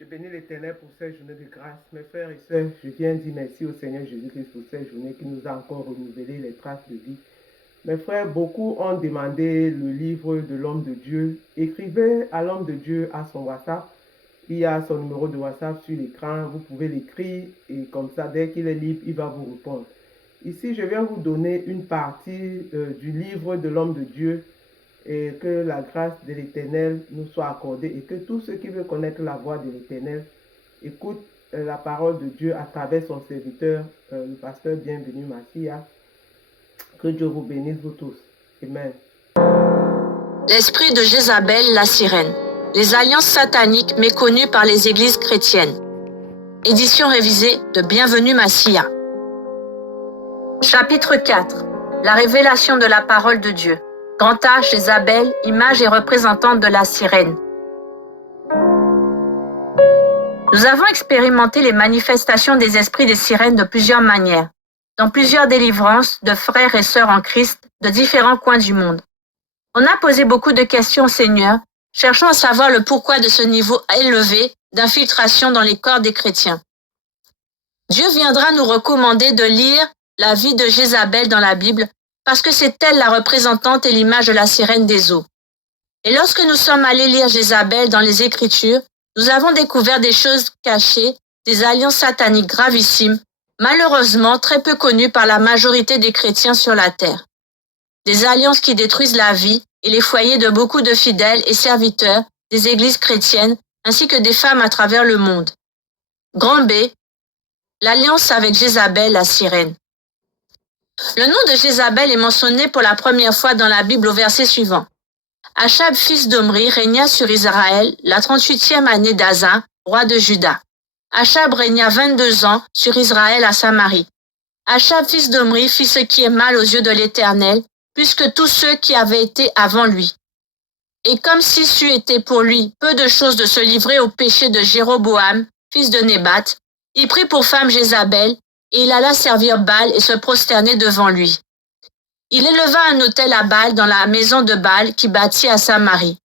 Je bénis l'Éternel pour cette journée de grâce. Mes frères et sœurs, je viens dire merci au Seigneur Jésus-Christ pour cette journée qui nous a encore renouvelé les traces de vie. Mes frères, beaucoup ont demandé le livre de l'homme de Dieu. Écrivez à l'homme de Dieu à son WhatsApp. Il y a son numéro de WhatsApp sur l'écran. Vous pouvez l'écrire et comme ça, dès qu'il est libre, il va vous répondre. Ici, je viens vous donner une partie du livre de l'homme de Dieu. Et que la grâce de l'Éternel nous soit accordée et que tous ceux qui veulent connaître la voix de l'Éternel écoutent la parole de Dieu à travers son serviteur, le pasteur Bienvenu Massia. Que Dieu vous bénisse, vous tous. Amen. L'esprit de Jézabel, la sirène. Les alliances sataniques méconnues par les églises chrétiennes. Édition révisée de Bienvenu Massia. Chapitre 4. La révélation de la parole de Dieu. Grand H, Jézabel, image et représentante de la sirène. Nous avons expérimenté les manifestations des esprits des sirènes de plusieurs manières, dans plusieurs délivrances de frères et sœurs en Christ de différents coins du monde. On a posé beaucoup de questions au Seigneur, cherchant à savoir le pourquoi de ce niveau élevé d'infiltration dans les corps des chrétiens. Dieu viendra nous recommander de lire la vie de Jézabel dans la Bible parce que c'est elle la représentante et l'image de la sirène des eaux. Et lorsque nous sommes allés lire Jézabel dans les Écritures, nous avons découvert des choses cachées, des alliances sataniques gravissimes, malheureusement très peu connues par la majorité des chrétiens sur la terre. Des alliances qui détruisent la vie et les foyers de beaucoup de fidèles et serviteurs des églises chrétiennes, ainsi que des femmes à travers le monde. Grand B, l'alliance avec Jézabel, la sirène. Le nom de Jézabel est mentionné pour la première fois dans la Bible au verset suivant. Achab, fils d'Omri, régna sur Israël la 38e année d'Asa, roi de Juda. Achab régna 22 ans sur Israël à Samarie. Achab, fils d'Omri, fit ce qui est mal aux yeux de l'Éternel, plus que tous ceux qui avaient été avant lui. Et comme si c'eût été pour lui peu de choses de se livrer au péché de Jéroboam, fils de Nébat, il prit pour femme Jézabel, et il alla servir Baal et se prosterner devant lui. Il éleva un autel à Baal dans la maison de Baal qui bâtit à Samarie.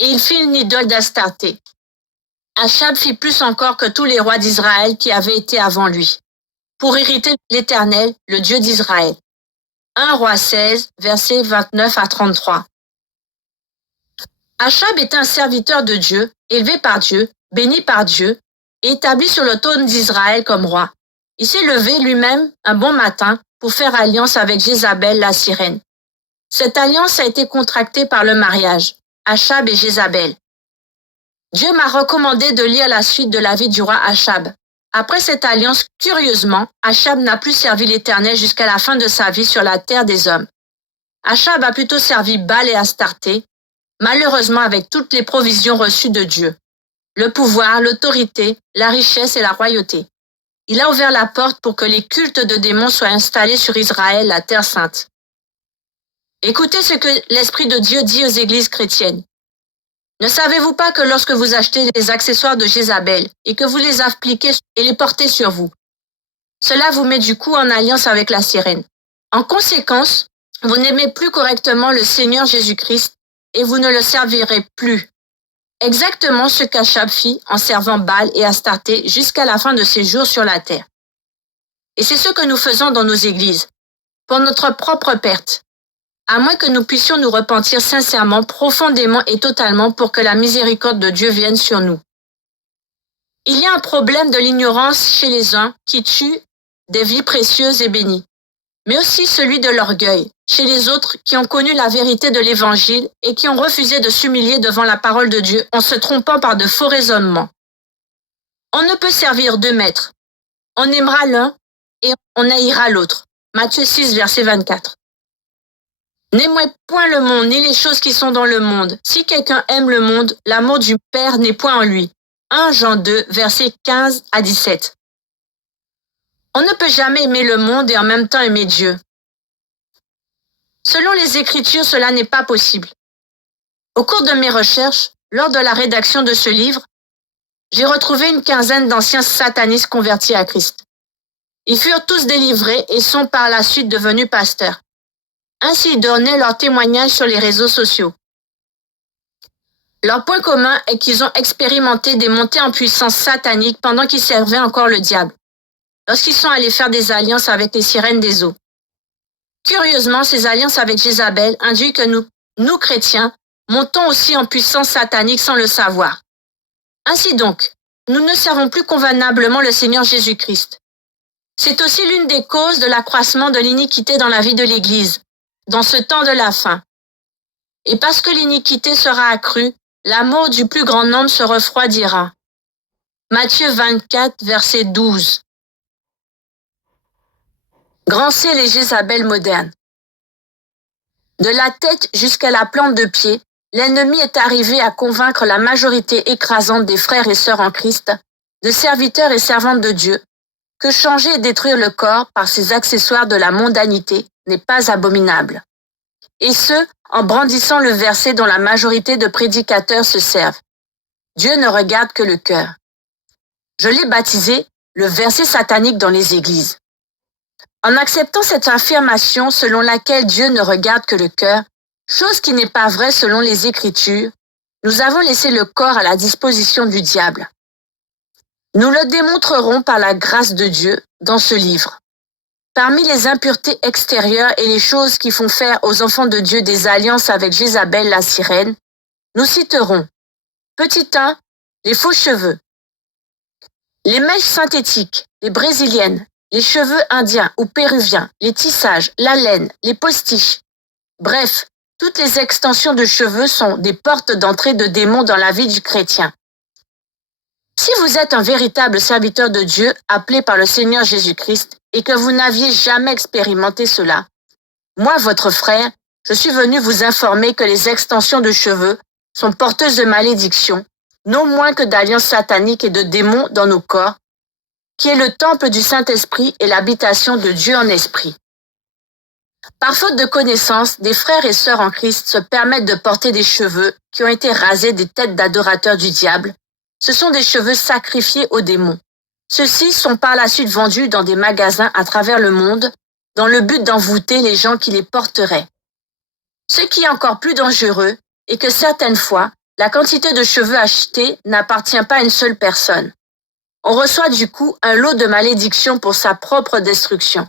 Et il fit une idole d'Astarté. Achab fit plus encore que tous les rois d'Israël qui avaient été avant lui, pour irriter l'Éternel, le Dieu d'Israël. 1 Roi 16, versets 29 à 33. Achab était un serviteur de Dieu, élevé par Dieu, béni par Dieu, et établi sur le trône d'Israël comme roi. Il s'est levé lui-même un bon matin pour faire alliance avec Jézabel, la sirène. Cette alliance a été contractée par le mariage, Achab et Jézabel. Dieu m'a recommandé de lire la suite de la vie du roi Achab. Après cette alliance, curieusement, Achab n'a plus servi l'Éternel jusqu'à la fin de sa vie sur la terre des hommes. Achab a plutôt servi Baal et Astarté, malheureusement avec toutes les provisions reçues de Dieu. Le pouvoir, l'autorité, la richesse et la royauté. Il a ouvert la porte pour que les cultes de démons soient installés sur Israël, la terre sainte. Écoutez ce que l'Esprit de Dieu dit aux églises chrétiennes. Ne savez-vous pas que lorsque vous achetez les accessoires de Jézabel et que vous les appliquez et les portez sur vous, cela vous met du coup en alliance avec la sirène. En conséquence, vous n'aimez plus correctement le Seigneur Jésus-Christ et vous ne le servirez plus. Exactement ce qu'Achab fit en servant Baal et Astarté jusqu'à la fin de ses jours sur la terre. Et c'est ce que nous faisons dans nos églises, pour notre propre perte, à moins que nous puissions nous repentir sincèrement, profondément et totalement pour que la miséricorde de Dieu vienne sur nous. Il y a un problème de l'ignorance chez les uns qui tue des vies précieuses et bénies, mais aussi celui de l'orgueil chez les autres qui ont connu la vérité de l'Évangile et qui ont refusé de s'humilier devant la parole de Dieu en se trompant par de faux raisonnements. On ne peut servir deux maîtres. On aimera l'un et on haïra l'autre. Matthieu 6, verset 24. N'aimez point le monde ni les choses qui sont dans le monde. Si quelqu'un aime le monde, l'amour du Père n'est point en lui. 1 Jean 2, versets 15 à 17. On ne peut jamais aimer le monde et en même temps aimer Dieu. Selon les Écritures, cela n'est pas possible. Au cours de mes recherches, lors de la rédaction de ce livre, j'ai retrouvé une quinzaine d'anciens satanistes convertis à Christ. Ils furent tous délivrés et sont par la suite devenus pasteurs. Ainsi, ils donnaient leur témoignage sur les réseaux sociaux. Leur point commun est qu'ils ont expérimenté des montées en puissance satanique pendant qu'ils servaient encore le diable, lorsqu'ils sont allés faire des alliances avec les sirènes des eaux. Curieusement, ces alliances avec Jézabel induisent que nous chrétiens, montons aussi en puissance satanique sans le savoir. Ainsi donc, nous ne servons plus convenablement le Seigneur Jésus-Christ. C'est aussi l'une des causes de l'accroissement de l'iniquité dans la vie de l'Église, dans ce temps de la fin. Et parce que l'iniquité sera accrue, l'amour du plus grand nombre se refroidira. Matthieu 24, verset 12. Grand C, les Jézabel modernes. De la tête jusqu'à la plante de pied, l'ennemi est arrivé à convaincre la majorité écrasante des frères et sœurs en Christ, de serviteurs et servantes de Dieu, que changer et détruire le corps par ces accessoires de la mondanité n'est pas abominable. Et ce, en brandissant le verset dont la majorité de prédicateurs se servent. Dieu ne regarde que le cœur. Je l'ai baptisé le verset satanique dans les églises. En acceptant cette affirmation selon laquelle Dieu ne regarde que le cœur, chose qui n'est pas vraie selon les Écritures, nous avons laissé le corps à la disposition du diable. Nous le démontrerons par la grâce de Dieu dans ce livre. Parmi les impuretés extérieures et les choses qui font faire aux enfants de Dieu des alliances avec Jézabel la sirène, nous citerons petit 1, les faux cheveux, les mèches synthétiques, les brésiliennes, les cheveux indiens ou péruviens, les tissages, la laine, les postiches. Bref, toutes les extensions de cheveux sont des portes d'entrée de démons dans la vie du chrétien. Si vous êtes un véritable serviteur de Dieu appelé par le Seigneur Jésus-Christ et que vous n'aviez jamais expérimenté cela, moi, votre frère, je suis venu vous informer que les extensions de cheveux sont porteuses de malédictions, non moins que d'alliances sataniques et de démons dans nos corps, qui est le temple du Saint-Esprit et l'habitation de Dieu en esprit. Par faute de connaissance, des frères et sœurs en Christ se permettent de porter des cheveux qui ont été rasés des têtes d'adorateurs du diable. Ce sont des cheveux sacrifiés aux démons. Ceux-ci sont par la suite vendus dans des magasins à travers le monde, dans le but d'envoûter les gens qui les porteraient. Ce qui est encore plus dangereux est que certaines fois, la quantité de cheveux achetés n'appartient pas à une seule personne. On reçoit du coup un lot de malédictions pour sa propre destruction.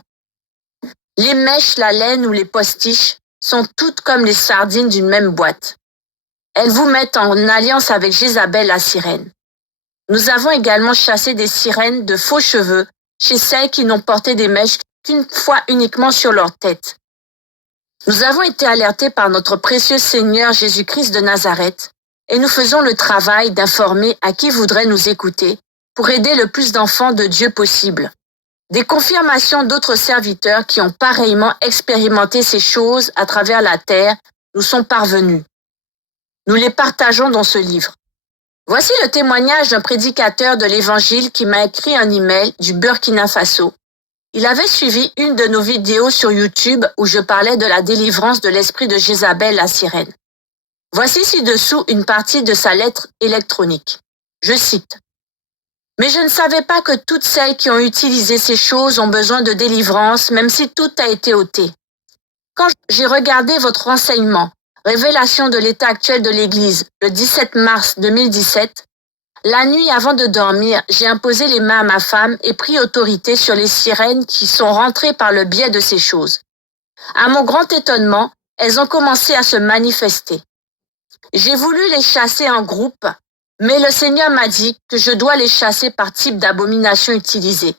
Les mèches, la laine ou les postiches sont toutes comme les sardines d'une même boîte. Elles vous mettent en alliance avec Jézabel la sirène. Nous avons également chassé des sirènes de faux cheveux chez celles qui n'ont porté des mèches qu'une fois uniquement sur leur tête. Nous avons été alertés par notre précieux Seigneur Jésus-Christ de Nazareth et nous faisons le travail d'informer à qui voudrait nous écouter pour aider le plus d'enfants de Dieu possible. Des confirmations d'autres serviteurs qui ont pareillement expérimenté ces choses à travers la terre nous sont parvenues. Nous les partageons dans ce livre. Voici le témoignage d'un prédicateur de l'Évangile qui m'a écrit un email du Burkina Faso. Il avait suivi une de nos vidéos sur YouTube où je parlais de la délivrance de l'esprit de Jézabel la sirène. Voici ci-dessous une partie de sa lettre électronique. Je cite. « Mais je ne savais pas que toutes celles qui ont utilisé ces choses ont besoin de délivrance, même si tout a été ôté. Quand j'ai regardé votre renseignement, Révélation de l'état actuel de l'Église, le 17 mars 2017, la nuit avant de dormir, j'ai imposé les mains à ma femme et pris autorité sur les sirènes qui sont rentrées par le biais de ces choses. À mon grand étonnement, elles ont commencé à se manifester. J'ai voulu les chasser en groupe, mais le Seigneur m'a dit que je dois les chasser par type d'abomination utilisée.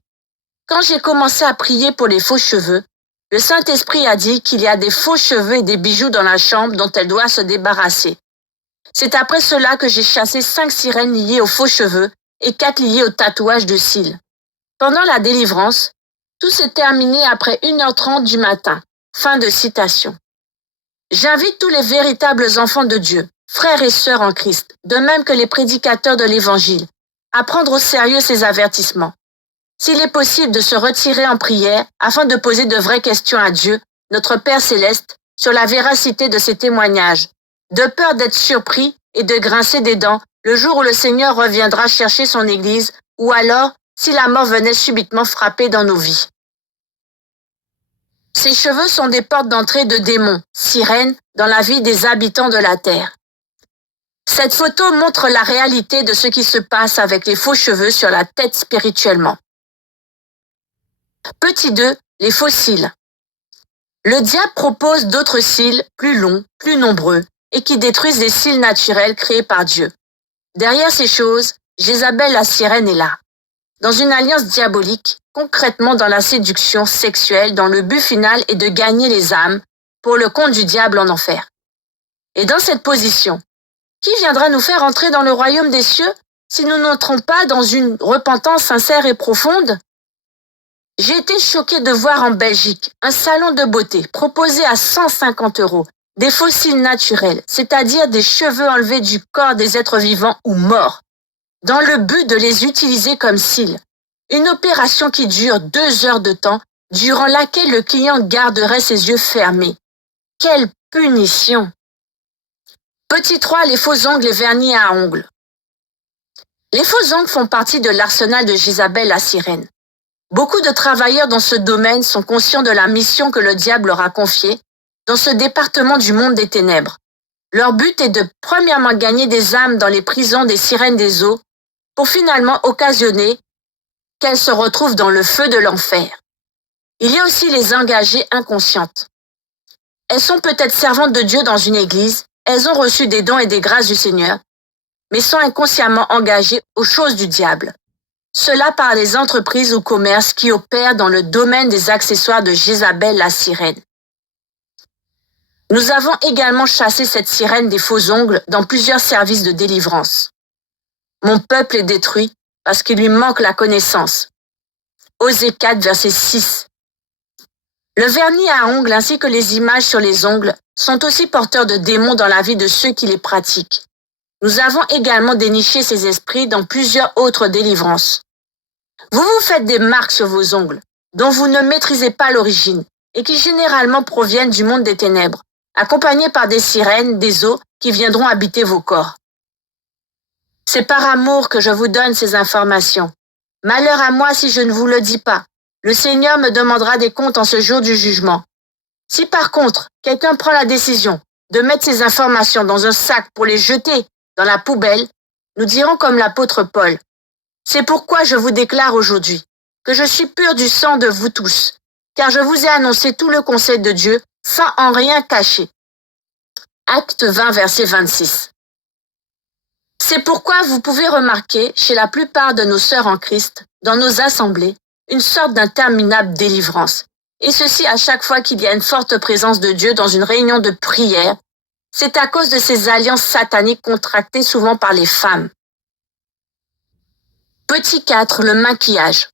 Quand j'ai commencé à prier pour les faux cheveux, le Saint-Esprit a dit qu'il y a des faux cheveux et des bijoux dans la chambre dont elle doit se débarrasser. C'est après cela que j'ai chassé 5 sirènes liées aux faux cheveux et 4 liées au tatouage de cils. Pendant la délivrance, tout s'est terminé après 1h30 du matin. Fin de citation. J'invite tous les véritables enfants de Dieu, frères et sœurs en Christ, de même que les prédicateurs de l'Évangile, à prendre au sérieux ces avertissements. S'il est possible de se retirer en prière afin de poser de vraies questions à Dieu, notre Père céleste, sur la véracité de ces témoignages, de peur d'être surpris et de grincer des dents le jour où le Seigneur reviendra chercher son Église, ou alors si la mort venait subitement frapper dans nos vies. Ces cheveux sont des portes d'entrée de démons, sirènes, dans la vie des habitants de la terre. Cette photo montre la réalité de ce qui se passe avec les faux cheveux sur la tête spirituellement. Petit 2, les faux cils. Le diable propose d'autres cils plus longs, plus nombreux, et qui détruisent les cils naturels créés par Dieu. Derrière ces choses, Jézabel la sirène est là. Dans une alliance diabolique, concrètement dans la séduction sexuelle, dont le but final est de gagner les âmes pour le compte du diable en enfer. Et dans cette position, qui viendra nous faire entrer dans le royaume des cieux si nous n'entrons pas dans une repentance sincère et profonde? J'ai été choquée de voir en Belgique un salon de beauté proposé à 150 €, des faux cils naturels, c'est-à-dire des cheveux enlevés du corps des êtres vivants ou morts, dans le but de les utiliser comme cils. Une opération qui dure 2 heures de temps, durant laquelle le client garderait ses yeux fermés. Quelle punition! Petit 3, les faux ongles et vernis à ongles. Les faux ongles font partie de l'arsenal de Jézabel la sirène. Beaucoup de travailleurs dans ce domaine sont conscients de la mission que le diable leur a confiée dans ce département du monde des ténèbres. Leur but est de premièrement gagner des âmes dans les prisons des sirènes des eaux pour finalement occasionner qu'elles se retrouvent dans le feu de l'enfer. Il y a aussi les engagées inconscientes. Elles sont peut-être servantes de Dieu dans une église, elles ont reçu des dons et des grâces du Seigneur, mais sont inconsciemment engagées aux choses du diable. Cela par les entreprises ou commerces qui opèrent dans le domaine des accessoires de Jézabel la sirène. Nous avons également chassé cette sirène des faux ongles dans plusieurs services de délivrance. Mon peuple est détruit parce qu'il lui manque la connaissance. Osée 4, verset 6. Le vernis à ongles ainsi que les images sur les ongles sont aussi porteurs de démons dans la vie de ceux qui les pratiquent. Nous avons également déniché ces esprits dans plusieurs autres délivrances. Vous vous faites des marques sur vos ongles, dont vous ne maîtrisez pas l'origine, et qui généralement proviennent du monde des ténèbres, accompagnés par des sirènes, des eaux qui viendront habiter vos corps. C'est par amour que je vous donne ces informations. Malheur à moi si je ne vous le dis pas. Le Seigneur me demandera des comptes en ce jour du jugement. Si par contre, quelqu'un prend la décision de mettre ces informations dans un sac pour les jeter dans la poubelle, nous dirons comme l'apôtre Paul. C'est pourquoi je vous déclare aujourd'hui que je suis pur du sang de vous tous, car je vous ai annoncé tout le conseil de Dieu sans en rien cacher. Acte 20, verset 26. C'est pourquoi vous pouvez remarquer chez la plupart de nos sœurs en Christ, dans nos assemblées, une sorte d'interminable délivrance. Et ceci à chaque fois qu'il y a une forte présence de Dieu dans une réunion de prière. C'est à cause de ces alliances sataniques contractées souvent par les femmes. Petit 4, le maquillage.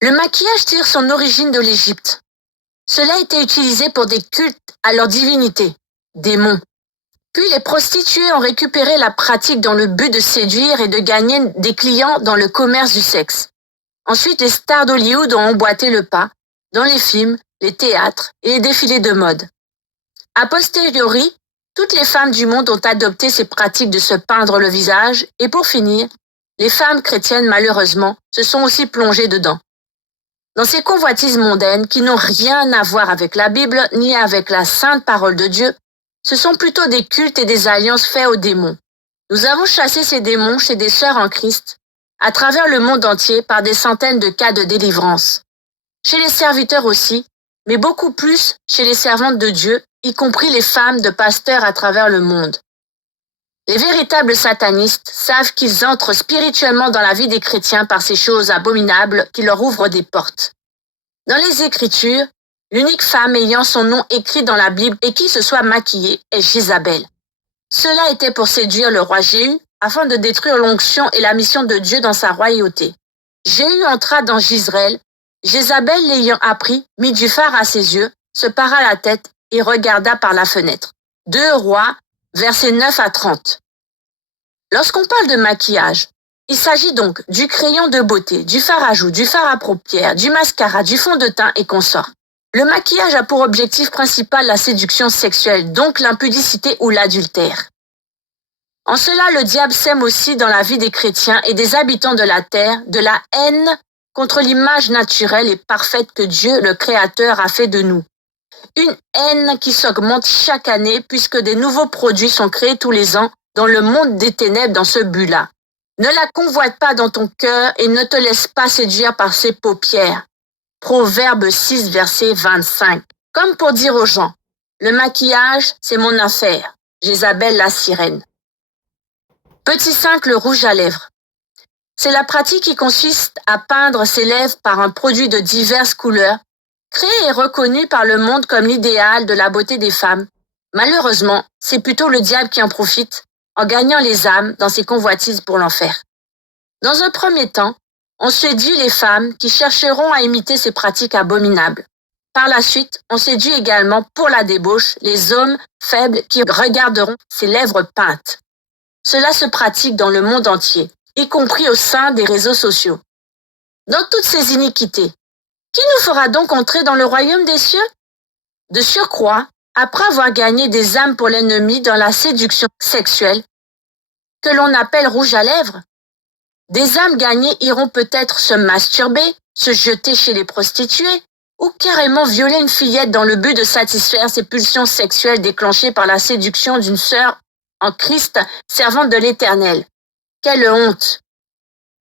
Le maquillage tire son origine de l'Égypte. Cela était utilisé pour des cultes à leur divinité, démons. Puis les prostituées ont récupéré la pratique dans le but de séduire et de gagner des clients dans le commerce du sexe. Ensuite, les stars d'Hollywood ont emboîté le pas dans les films, les théâtres et les défilés de mode. A posteriori, toutes les femmes du monde ont adopté ces pratiques de se peindre le visage et pour finir, les femmes chrétiennes malheureusement se sont aussi plongées dedans. Dans ces convoitises mondaines qui n'ont rien à voir avec la Bible ni avec la sainte parole de Dieu, ce sont plutôt des cultes et des alliances faits aux démons. Nous avons chassé ces démons chez des sœurs en Christ, à travers le monde entier par des centaines de cas de délivrance. Chez les serviteurs aussi, mais beaucoup plus chez les servantes de Dieu, y compris les femmes de pasteurs à travers le monde. Les véritables satanistes savent qu'ils entrent spirituellement dans la vie des chrétiens par ces choses abominables qui leur ouvrent des portes. Dans les Écritures, l'unique femme ayant son nom écrit dans la Bible et qui se soit maquillée est Jézabel. Cela était pour séduire le roi Jéhu afin de détruire l'onction et la mission de Dieu dans sa royauté. Jéhu entra dans Jezreel. Jézabel l'ayant appris, mit du fard à ses yeux, se para la tête et regarda par la fenêtre. 2 Rois, versets 9 à 30. Lorsqu'on parle de maquillage, il s'agit donc du crayon de beauté, du fard à joues, du fard à paupières, du mascara, du fond de teint et consorts. Le maquillage a pour objectif principal la séduction sexuelle, donc l'impudicité ou l'adultère. En cela, le diable sème aussi dans la vie des chrétiens et des habitants de la terre de la haine contre l'image naturelle et parfaite que Dieu, le Créateur, a fait de nous. Une haine qui s'augmente chaque année puisque des nouveaux produits sont créés tous les ans dans le monde des ténèbres dans ce but-là. Ne la convoite pas dans ton cœur et ne te laisse pas séduire par ses paupières. Proverbe 6, verset 25. Comme pour dire aux gens, le maquillage, c'est mon affaire. Jézabel la sirène. Petit 5, le rouge à lèvres. C'est la pratique qui consiste à peindre ses lèvres par un produit de diverses couleurs, créé et reconnu par le monde comme l'idéal de la beauté des femmes. Malheureusement, c'est plutôt le diable qui en profite, en gagnant les âmes dans ses convoitises pour l'enfer. Dans un premier temps, on séduit les femmes qui chercheront à imiter ces pratiques abominables. Par la suite, on séduit également pour la débauche les hommes faibles qui regarderont ses lèvres peintes. Cela se pratique dans le monde entier, y compris au sein des réseaux sociaux. Dans toutes ces iniquités, qui nous fera donc entrer dans le royaume des cieux? De surcroît, après avoir gagné des âmes pour l'ennemi dans la séduction sexuelle, que l'on appelle rouge à lèvres, des âmes gagnées iront peut-être se masturber, se jeter chez les prostituées, ou carrément violer une fillette dans le but de satisfaire ses pulsions sexuelles déclenchées par la séduction d'une sœur en Christ servante de l'Éternel. Quelle honte!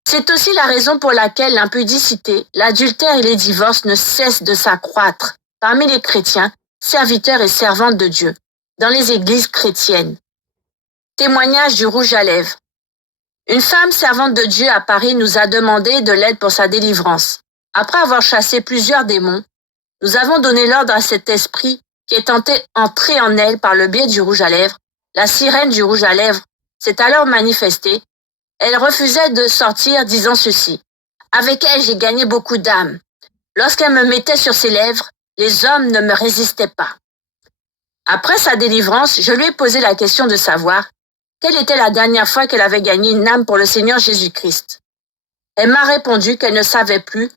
C'est aussi la raison pour laquelle l'impudicité, l'adultère et les divorces ne cessent de s'accroître parmi les chrétiens, serviteurs et servantes de Dieu, dans les églises chrétiennes. Témoignage du rouge à lèvres. Une femme servante de Dieu à Paris nous a demandé de l'aide pour sa délivrance. Après avoir chassé plusieurs démons, nous avons donné l'ordre à cet esprit qui est entré en elle par le biais du rouge à lèvres. La sirène du rouge à lèvres s'est alors manifestée. Elle refusait de sortir, disant ceci. Avec elle, j'ai gagné beaucoup d'âmes. Lorsqu'elle me mettait sur ses lèvres, les hommes ne me résistaient pas. Après sa délivrance, je lui ai posé la question de savoir quelle était la dernière fois qu'elle avait gagné une âme pour le Seigneur Jésus-Christ. Elle m'a répondu qu'elle ne savait plus,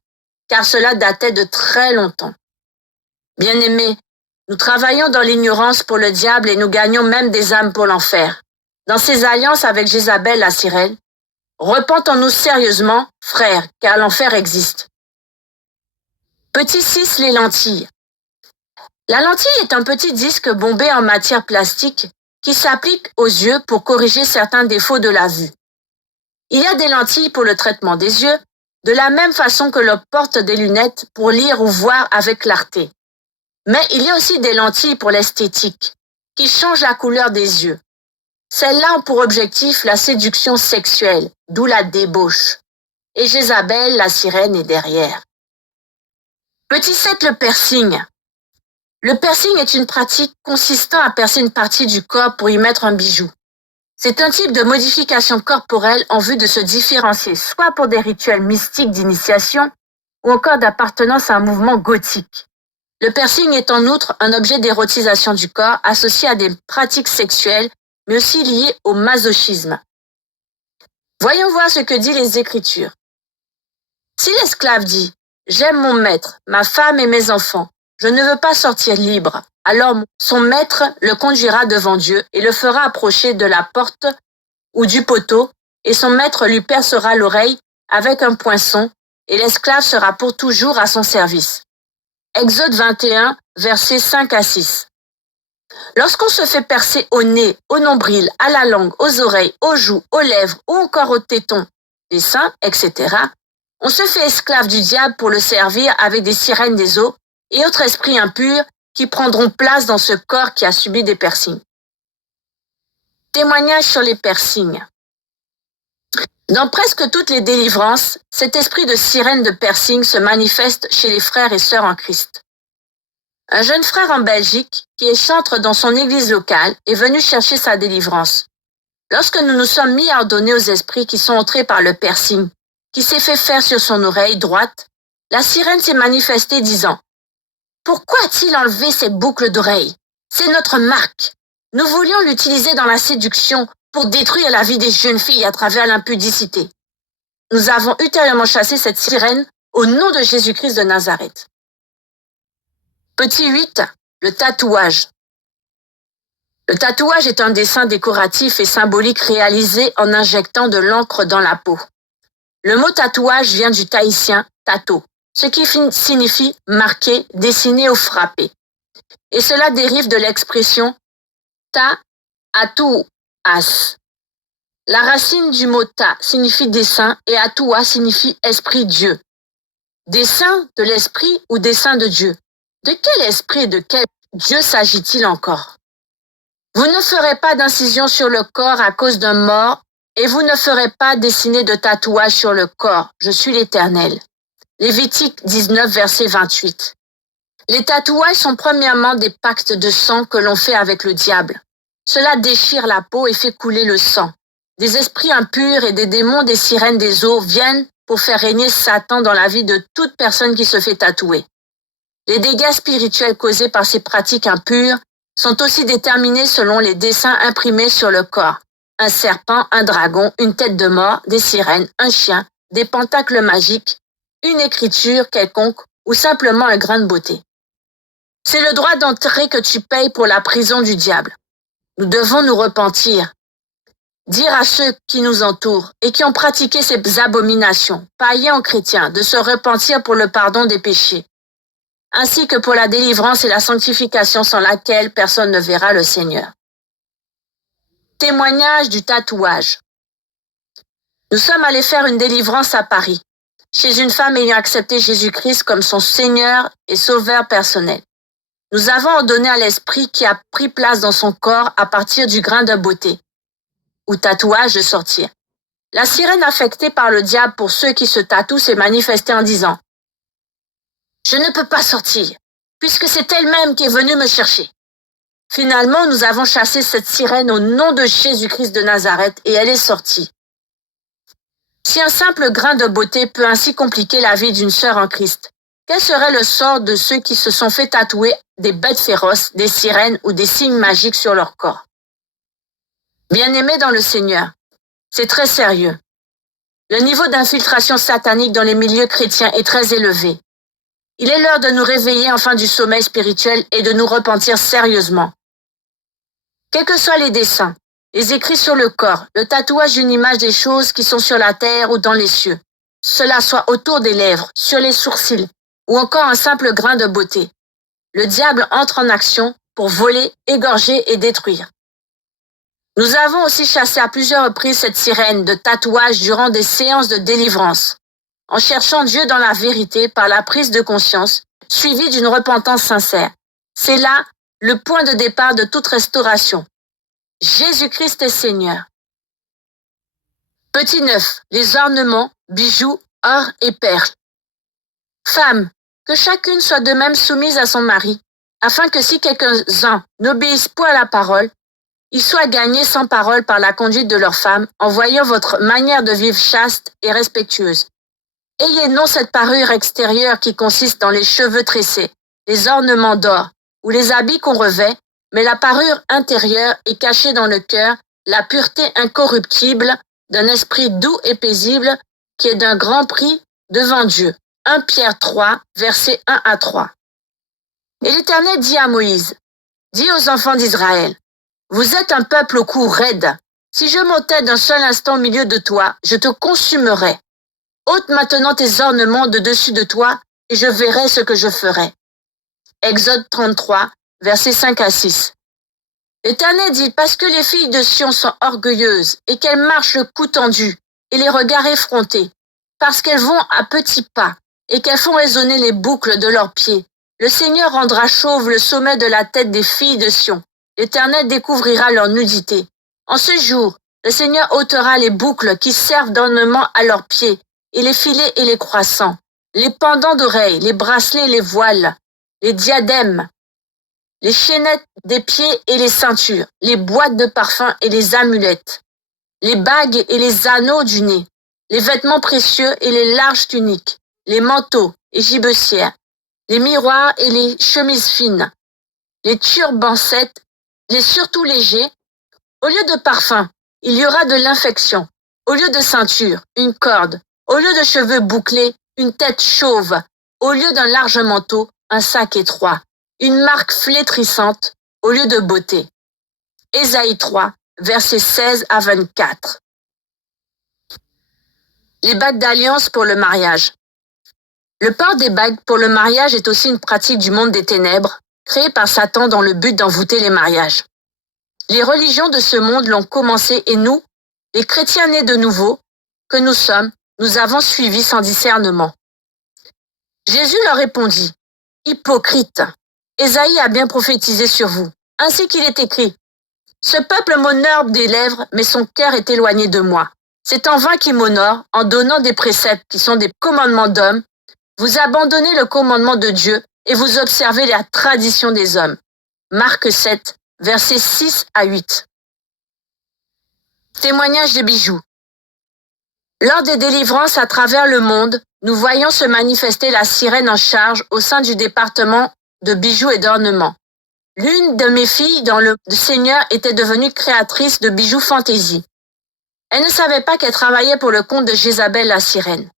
car cela datait de très longtemps. Bien-aimés, nous travaillons dans l'ignorance pour le diable et nous gagnons même des âmes pour l'enfer. Dans ces alliances avec Jézabel la sirène, repentons-nous sérieusement, frères, car l'enfer existe. Petit 6, les lentilles. La lentille est un petit disque bombé en matière plastique qui s'applique aux yeux pour corriger certains défauts de la vue. Il y a des lentilles pour le traitement des yeux, de la même façon que l'on porte des lunettes pour lire ou voir avec clarté. Mais il y a aussi des lentilles pour l'esthétique, qui changent la couleur des yeux. Celles-là ont pour objectif la séduction sexuelle, d'où la débauche. Et Jézabel, la sirène, est derrière. Petit 7, le piercing. Le piercing est une pratique consistant à percer une partie du corps pour y mettre un bijou. C'est un type de modification corporelle en vue de se différencier soit pour des rituels mystiques d'initiation ou encore d'appartenance à un mouvement gothique. Le piercing est en outre un objet d'érotisation du corps associé à des pratiques sexuelles mais aussi lié au masochisme. Voyons voir ce que dit les Écritures. Si l'esclave dit « J'aime mon maître, ma femme et mes enfants, je ne veux pas sortir libre », alors son maître le conduira devant Dieu et le fera approcher de la porte ou du poteau, et son maître lui percera l'oreille avec un poinçon, et l'esclave sera pour toujours à son service. Exode 21, versets 5 à 6. Lorsqu'on se fait percer au nez, au nombril, à la langue, aux oreilles, aux joues, aux lèvres ou encore aux tétons, les seins, etc., on se fait esclave du diable pour le servir avec des sirènes des eaux et autres esprits impurs qui prendront place dans ce corps qui a subi des piercings. Témoignage sur les piercings. Dans presque toutes les délivrances, cet esprit de sirène de piercing se manifeste chez les frères et sœurs en Christ. Un jeune frère en Belgique, qui est chantre dans son église locale, est venu chercher sa délivrance. Lorsque nous nous sommes mis à ordonner aux esprits qui sont entrés par le piercing, qui s'est fait faire sur son oreille droite, la sirène s'est manifestée disant « Pourquoi a-t-il enlevé cette boucle d'oreille? C'est notre marque. Nous voulions l'utiliser dans la séduction pour détruire la vie des jeunes filles à travers l'impudicité. Nous avons ultérieurement chassé cette sirène au nom de Jésus-Christ de Nazareth. » Petit 8, le tatouage. Le tatouage est un dessin décoratif et symbolique réalisé en injectant de l'encre dans la peau. Le mot tatouage vient du tahitien tato, ce qui signifie marquer, dessiner ou frapper. Et cela dérive de l'expression ta-atou-as, La racine du mot ta signifie dessein et atua signifie esprit Dieu. Dessein de l'esprit ou dessein de Dieu? De quel esprit et de quel Dieu s'agit-il encore? Vous ne ferez pas d'incision sur le corps à cause d'un mort, et vous ne ferez pas dessiner de tatouage sur le corps. Je suis l'Éternel. Lévitique 19, verset 28. Les tatouages sont premièrement des pactes de sang que l'on fait avec le diable. Cela déchire la peau et fait couler le sang. Des esprits impurs et des démons des sirènes des eaux viennent pour faire régner Satan dans la vie de toute personne qui se fait tatouer. Les dégâts spirituels causés par ces pratiques impures sont aussi déterminés selon les dessins imprimés sur le corps. Un serpent, un dragon, une tête de mort, des sirènes, un chien, des pentacles magiques, une écriture quelconque ou simplement un grain de beauté. C'est le droit d'entrée que tu payes pour la prison du diable. Nous devons nous repentir. Dire à ceux qui nous entourent et qui ont pratiqué ces abominations, païens ou chrétiens, de se repentir pour le pardon des péchés, ainsi que pour la délivrance et la sanctification sans laquelle personne ne verra le Seigneur. Témoignage du tatouage. Nous sommes allés faire une délivrance à Paris, chez une femme ayant accepté Jésus-Christ comme son Seigneur et Sauveur personnel. Nous avons ordonné à l'esprit qui a pris place dans son corps à partir du grain de beauté, ou tatouage, de sortir. La sirène affectée par le diable pour ceux qui se tatouent s'est manifestée en disant « Je ne peux pas sortir, puisque c'est elle-même qui est venue me chercher. » Finalement, nous avons chassé cette sirène au nom de Jésus-Christ de Nazareth et elle est sortie. Si un simple grain de beauté peut ainsi compliquer la vie d'une sœur en Christ, quel serait le sort de ceux qui se sont fait tatouer des bêtes féroces, des sirènes ou des signes magiques sur leur corps? Bien-aimés dans le Seigneur, c'est très sérieux. Le niveau d'infiltration satanique dans les milieux chrétiens est très élevé. Il est l'heure de nous réveiller enfin du sommeil spirituel et de nous repentir sérieusement. Quels que soient les dessins, les écrits sur le corps, le tatouage d'une image des choses qui sont sur la terre ou dans les cieux, cela soit autour des lèvres, sur les sourcils, ou encore un simple grain de beauté, le diable entre en action pour voler, égorger et détruire. Nous avons aussi chassé à plusieurs reprises cette sirène de tatouage durant des séances de délivrance, en cherchant Dieu dans la vérité par la prise de conscience, suivie d'une repentance sincère. C'est là le point de départ de toute restauration. Jésus-Christ est Seigneur. Petit 9. Les ornements, bijoux, or et perles. Femmes, que chacune soit de même soumise à son mari, afin que si quelques-uns n'obéissent point à la parole, ils soient gagnés sans parole par la conduite de leurs femmes, en voyant votre manière de vivre chaste et respectueuse. Ayez non cette parure extérieure qui consiste dans les cheveux tressés, les ornements d'or, ou les habits qu'on revêt, mais la parure intérieure est cachée dans le cœur, la pureté incorruptible d'un esprit doux et paisible qui est d'un grand prix devant Dieu. 1 Pierre 3, versets 1 à 3. Et l'Éternel dit à Moïse, « Dis aux enfants d'Israël, vous êtes un peuple au cou raide. Si je m'ôtais d'un seul instant au milieu de toi, je te consumerais. Ôte maintenant tes ornements de dessus de toi, et je verrai ce que je ferai. » Exode 33, versets 5 à 6. L'Éternel dit, parce que les filles de Sion sont orgueilleuses, et qu'elles marchent le cou tendu, et les regards effrontés, parce qu'elles vont à petits pas, et qu'elles font résonner les boucles de leurs pieds, le Seigneur rendra chauve le sommet de la tête des filles de Sion. L'Éternel découvrira leur nudité. En ce jour, le Seigneur ôtera les boucles qui servent d'ornement à leurs pieds, et les filets et les croissants, les pendants d'oreilles, les bracelets et les voiles, les diadèmes, les chaînettes des pieds et les ceintures, les boîtes de parfums et les amulettes, les bagues et les anneaux du nez, les vêtements précieux et les larges tuniques, les manteaux et gibecières, les miroirs et les chemises fines, les turbancettes, les surtout légers. Au lieu de parfum, il y aura de l'infection. Au lieu de ceinture, une corde. Au lieu de cheveux bouclés, une tête chauve. Au lieu d'un large manteau, un sac étroit. Une marque flétrissante au lieu de beauté. Ésaïe 3, versets 16 à 24. Les bagues d'alliance pour le mariage. Le port des bagues pour le mariage est aussi une pratique du monde des ténèbres, créée par Satan dans le but d'envoûter les mariages. Les religions de ce monde l'ont commencé et nous, les chrétiens nés de nouveau, que nous sommes, nous avons suivi sans discernement. Jésus leur répondit, « Hypocrite, Ésaïe a bien prophétisé sur vous, ainsi qu'il est écrit. Ce peuple m'honore des lèvres, mais son cœur est éloigné de moi. C'est en vain qu'il m'honore, en donnant des préceptes qui sont des commandements d'hommes. Vous abandonnez le commandement de Dieu et vous observez la tradition des hommes. » Marc 7, versets 6 à 8. Témoignage des bijoux. Lors des délivrances à travers le monde, nous voyons se manifester la sirène en charge au sein du département de bijoux et d'ornements. L'une de mes filles dans le Seigneur était devenue créatrice de bijoux fantaisie. Elle ne savait pas qu'elle travaillait pour le compte de Jézabel la sirène.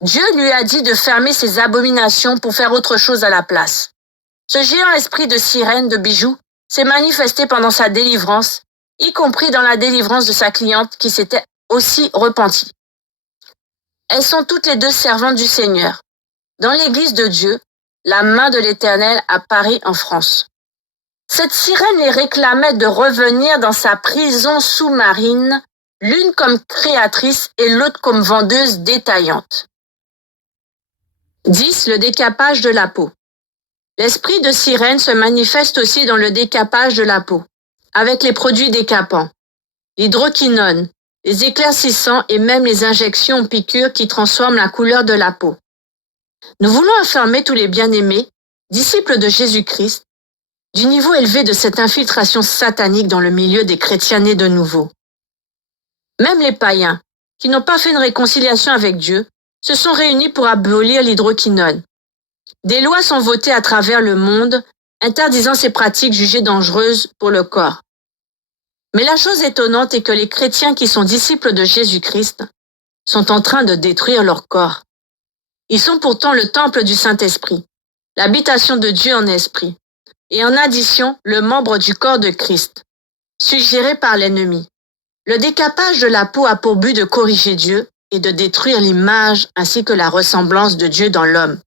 Dieu lui a dit de fermer ses abominations pour faire autre chose à la place. Ce géant esprit de sirène de bijoux s'est manifesté pendant sa délivrance, y compris dans la délivrance de sa cliente qui s'était aussi repentie. Elles sont toutes les deux servantes du Seigneur. Dans l'Église de Dieu, la main de l'Éternel apparaît en France. Cette sirène les réclamait de revenir dans sa prison sous-marine, l'une comme créatrice et l'autre comme vendeuse détaillante. 10. Le décapage de la peau. L'esprit de sirène se manifeste aussi dans le décapage de la peau, avec les produits décapants, l'hydroquinone, les éclaircissants et même les injections ou piqûres qui transforment la couleur de la peau. Nous voulons informer tous les bien-aimés, disciples de Jésus-Christ, du niveau élevé de cette infiltration satanique dans le milieu des chrétiens nés de nouveau. Même les païens, qui n'ont pas fait une réconciliation avec Dieu, se sont réunis pour abolir l'hydroquinone. Des lois sont votées à travers le monde, interdisant ces pratiques jugées dangereuses pour le corps. Mais la chose étonnante est que les chrétiens qui sont disciples de Jésus-Christ sont en train de détruire leur corps. Ils sont pourtant le temple du Saint-Esprit, l'habitation de Dieu en esprit, et en addition, le membre du corps de Christ, suggéré par l'ennemi. Le décapage de la peau a pour but de corriger Dieu et de détruire l'image ainsi que la ressemblance de Dieu dans l'homme.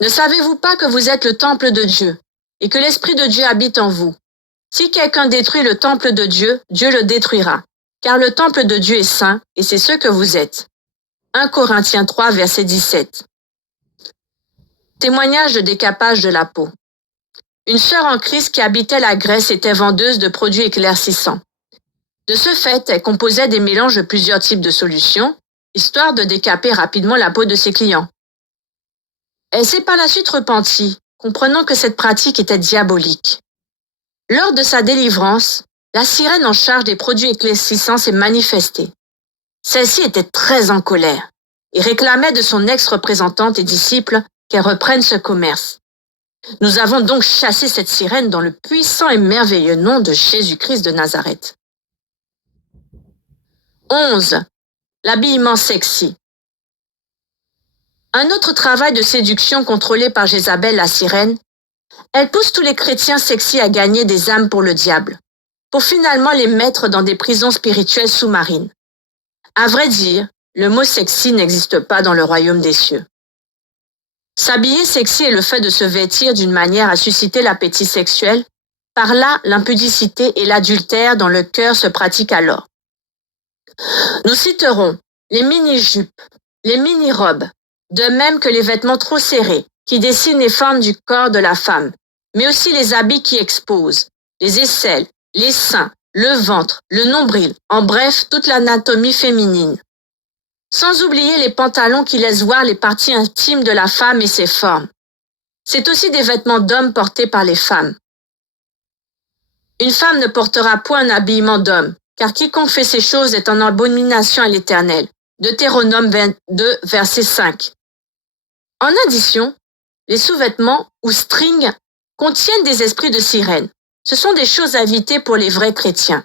Ne savez-vous pas que vous êtes le temple de Dieu et que l'Esprit de Dieu habite en vous? Si quelqu'un détruit le temple de Dieu, Dieu le détruira, car le temple de Dieu est saint et c'est ce que vous êtes. 1 Corinthiens 3, verset 17. Témoignage de décapage de la peau. Une sœur en Christ qui habitait la Grèce était vendeuse de produits éclaircissants. De ce fait, elle composait des mélanges de plusieurs types de solutions, histoire de décaper rapidement la peau de ses clients. Elle s'est par la suite repentie, comprenant que cette pratique était diabolique. Lors de sa délivrance, la sirène en charge des produits éclaircissants s'est manifestée. Celle-ci était très en colère et réclamait de son ex-représentante et disciple qu'elle reprenne ce commerce. Nous avons donc chassé cette sirène dans le puissant et merveilleux nom de Jésus-Christ de Nazareth. 11. L'habillement sexy. Un autre travail de séduction contrôlé par Jézabel la sirène, elle pousse tous les chrétiens sexy à gagner des âmes pour le diable, pour finalement les mettre dans des prisons spirituelles sous-marines. À vrai dire, le mot sexy n'existe pas dans le royaume des cieux. S'habiller sexy est le fait de se vêtir d'une manière à susciter l'appétit sexuel. Par là, l'impudicité et l'adultère dans le cœur se pratiquent alors. Nous citerons les mini-jupes, les mini-robes, de même que les vêtements trop serrés qui dessinent les formes du corps de la femme, mais aussi les habits qui exposent, les aisselles, les seins, le ventre, le nombril, en bref, toute l'anatomie féminine. Sans oublier les pantalons qui laissent voir les parties intimes de la femme et ses formes. C'est aussi des vêtements d'hommes portés par les femmes. Une femme ne portera point un habillement d'homme, car quiconque fait ces choses est en abomination à l'Éternel. Deutéronome 22, verset 5. En addition, les sous-vêtements ou strings contiennent des esprits de sirène. Ce sont des choses à éviter pour les vrais chrétiens.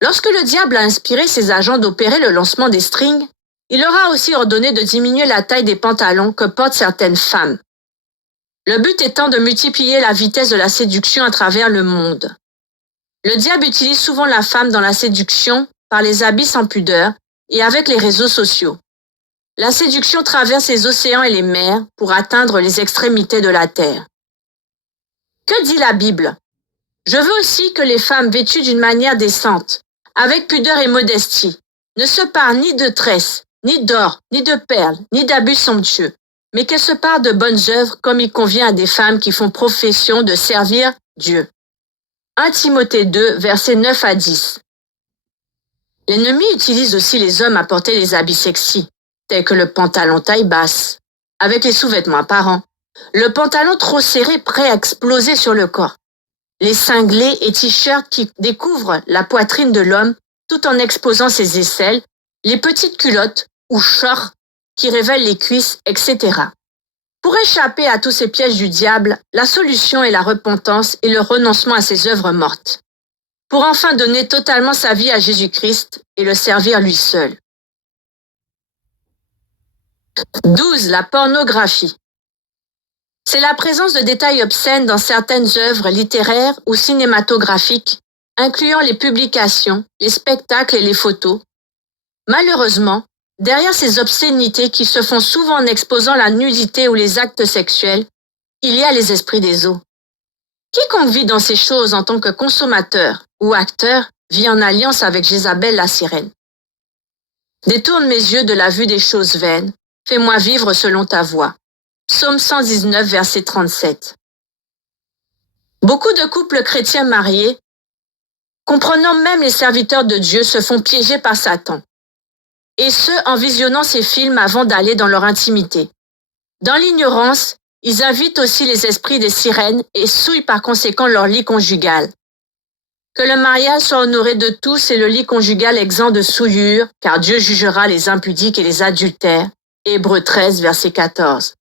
Lorsque le diable a inspiré ses agents d'opérer le lancement des strings, il leur a aussi ordonné de diminuer la taille des pantalons que portent certaines femmes. Le but étant de multiplier la vitesse de la séduction à travers le monde. Le diable utilise souvent la femme dans la séduction par les habits sans pudeur et avec les réseaux sociaux. La séduction traverse les océans et les mers pour atteindre les extrémités de la terre. Que dit la Bible? Je veux aussi que les femmes vêtues d'une manière décente, avec pudeur et modestie, ne se pare ni de tresses, ni d'or, ni de perles, ni d'habits somptueux, mais qu'elle se pare de bonnes œuvres comme il convient à des femmes qui font profession de servir Dieu. 1 Timothée 2, versets 9 à 10. L'ennemi utilise aussi les hommes à porter les habits sexy, tels que le pantalon taille basse, avec les sous-vêtements apparents, le pantalon trop serré prêt à exploser sur le corps, les cinglés et t-shirts qui découvrent la poitrine de l'homme tout en exposant ses aisselles, les petites culottes ou shorts qui révèlent les cuisses, etc. Pour échapper à tous ces pièges du diable, la solution est la repentance et le renoncement à ses œuvres mortes, pour enfin donner totalement sa vie à Jésus-Christ et le servir lui seul. 12. La pornographie. C'est la présence de détails obscènes dans certaines œuvres littéraires ou cinématographiques, incluant les publications, les spectacles et les photos. Malheureusement, derrière ces obscénités qui se font souvent en exposant la nudité ou les actes sexuels, il y a les esprits des eaux. Quiconque vit dans ces choses en tant que consommateur ou acteur vit en alliance avec Jézabel la sirène. Détourne mes yeux de la vue des choses vaines, fais-moi vivre selon ta voie. Psaume 119, verset 37. Beaucoup de couples chrétiens mariés, comprenant même les serviteurs de Dieu, se font piéger par Satan. Et ce, en visionnant ces films avant d'aller dans leur intimité. Dans l'ignorance, ils invitent aussi les esprits des sirènes et souillent par conséquent leur lit conjugal. Que le mariage soit honoré de tous et le lit conjugal exempt de souillure, car Dieu jugera les impudiques et les adultères. Hébreux 13, verset 14.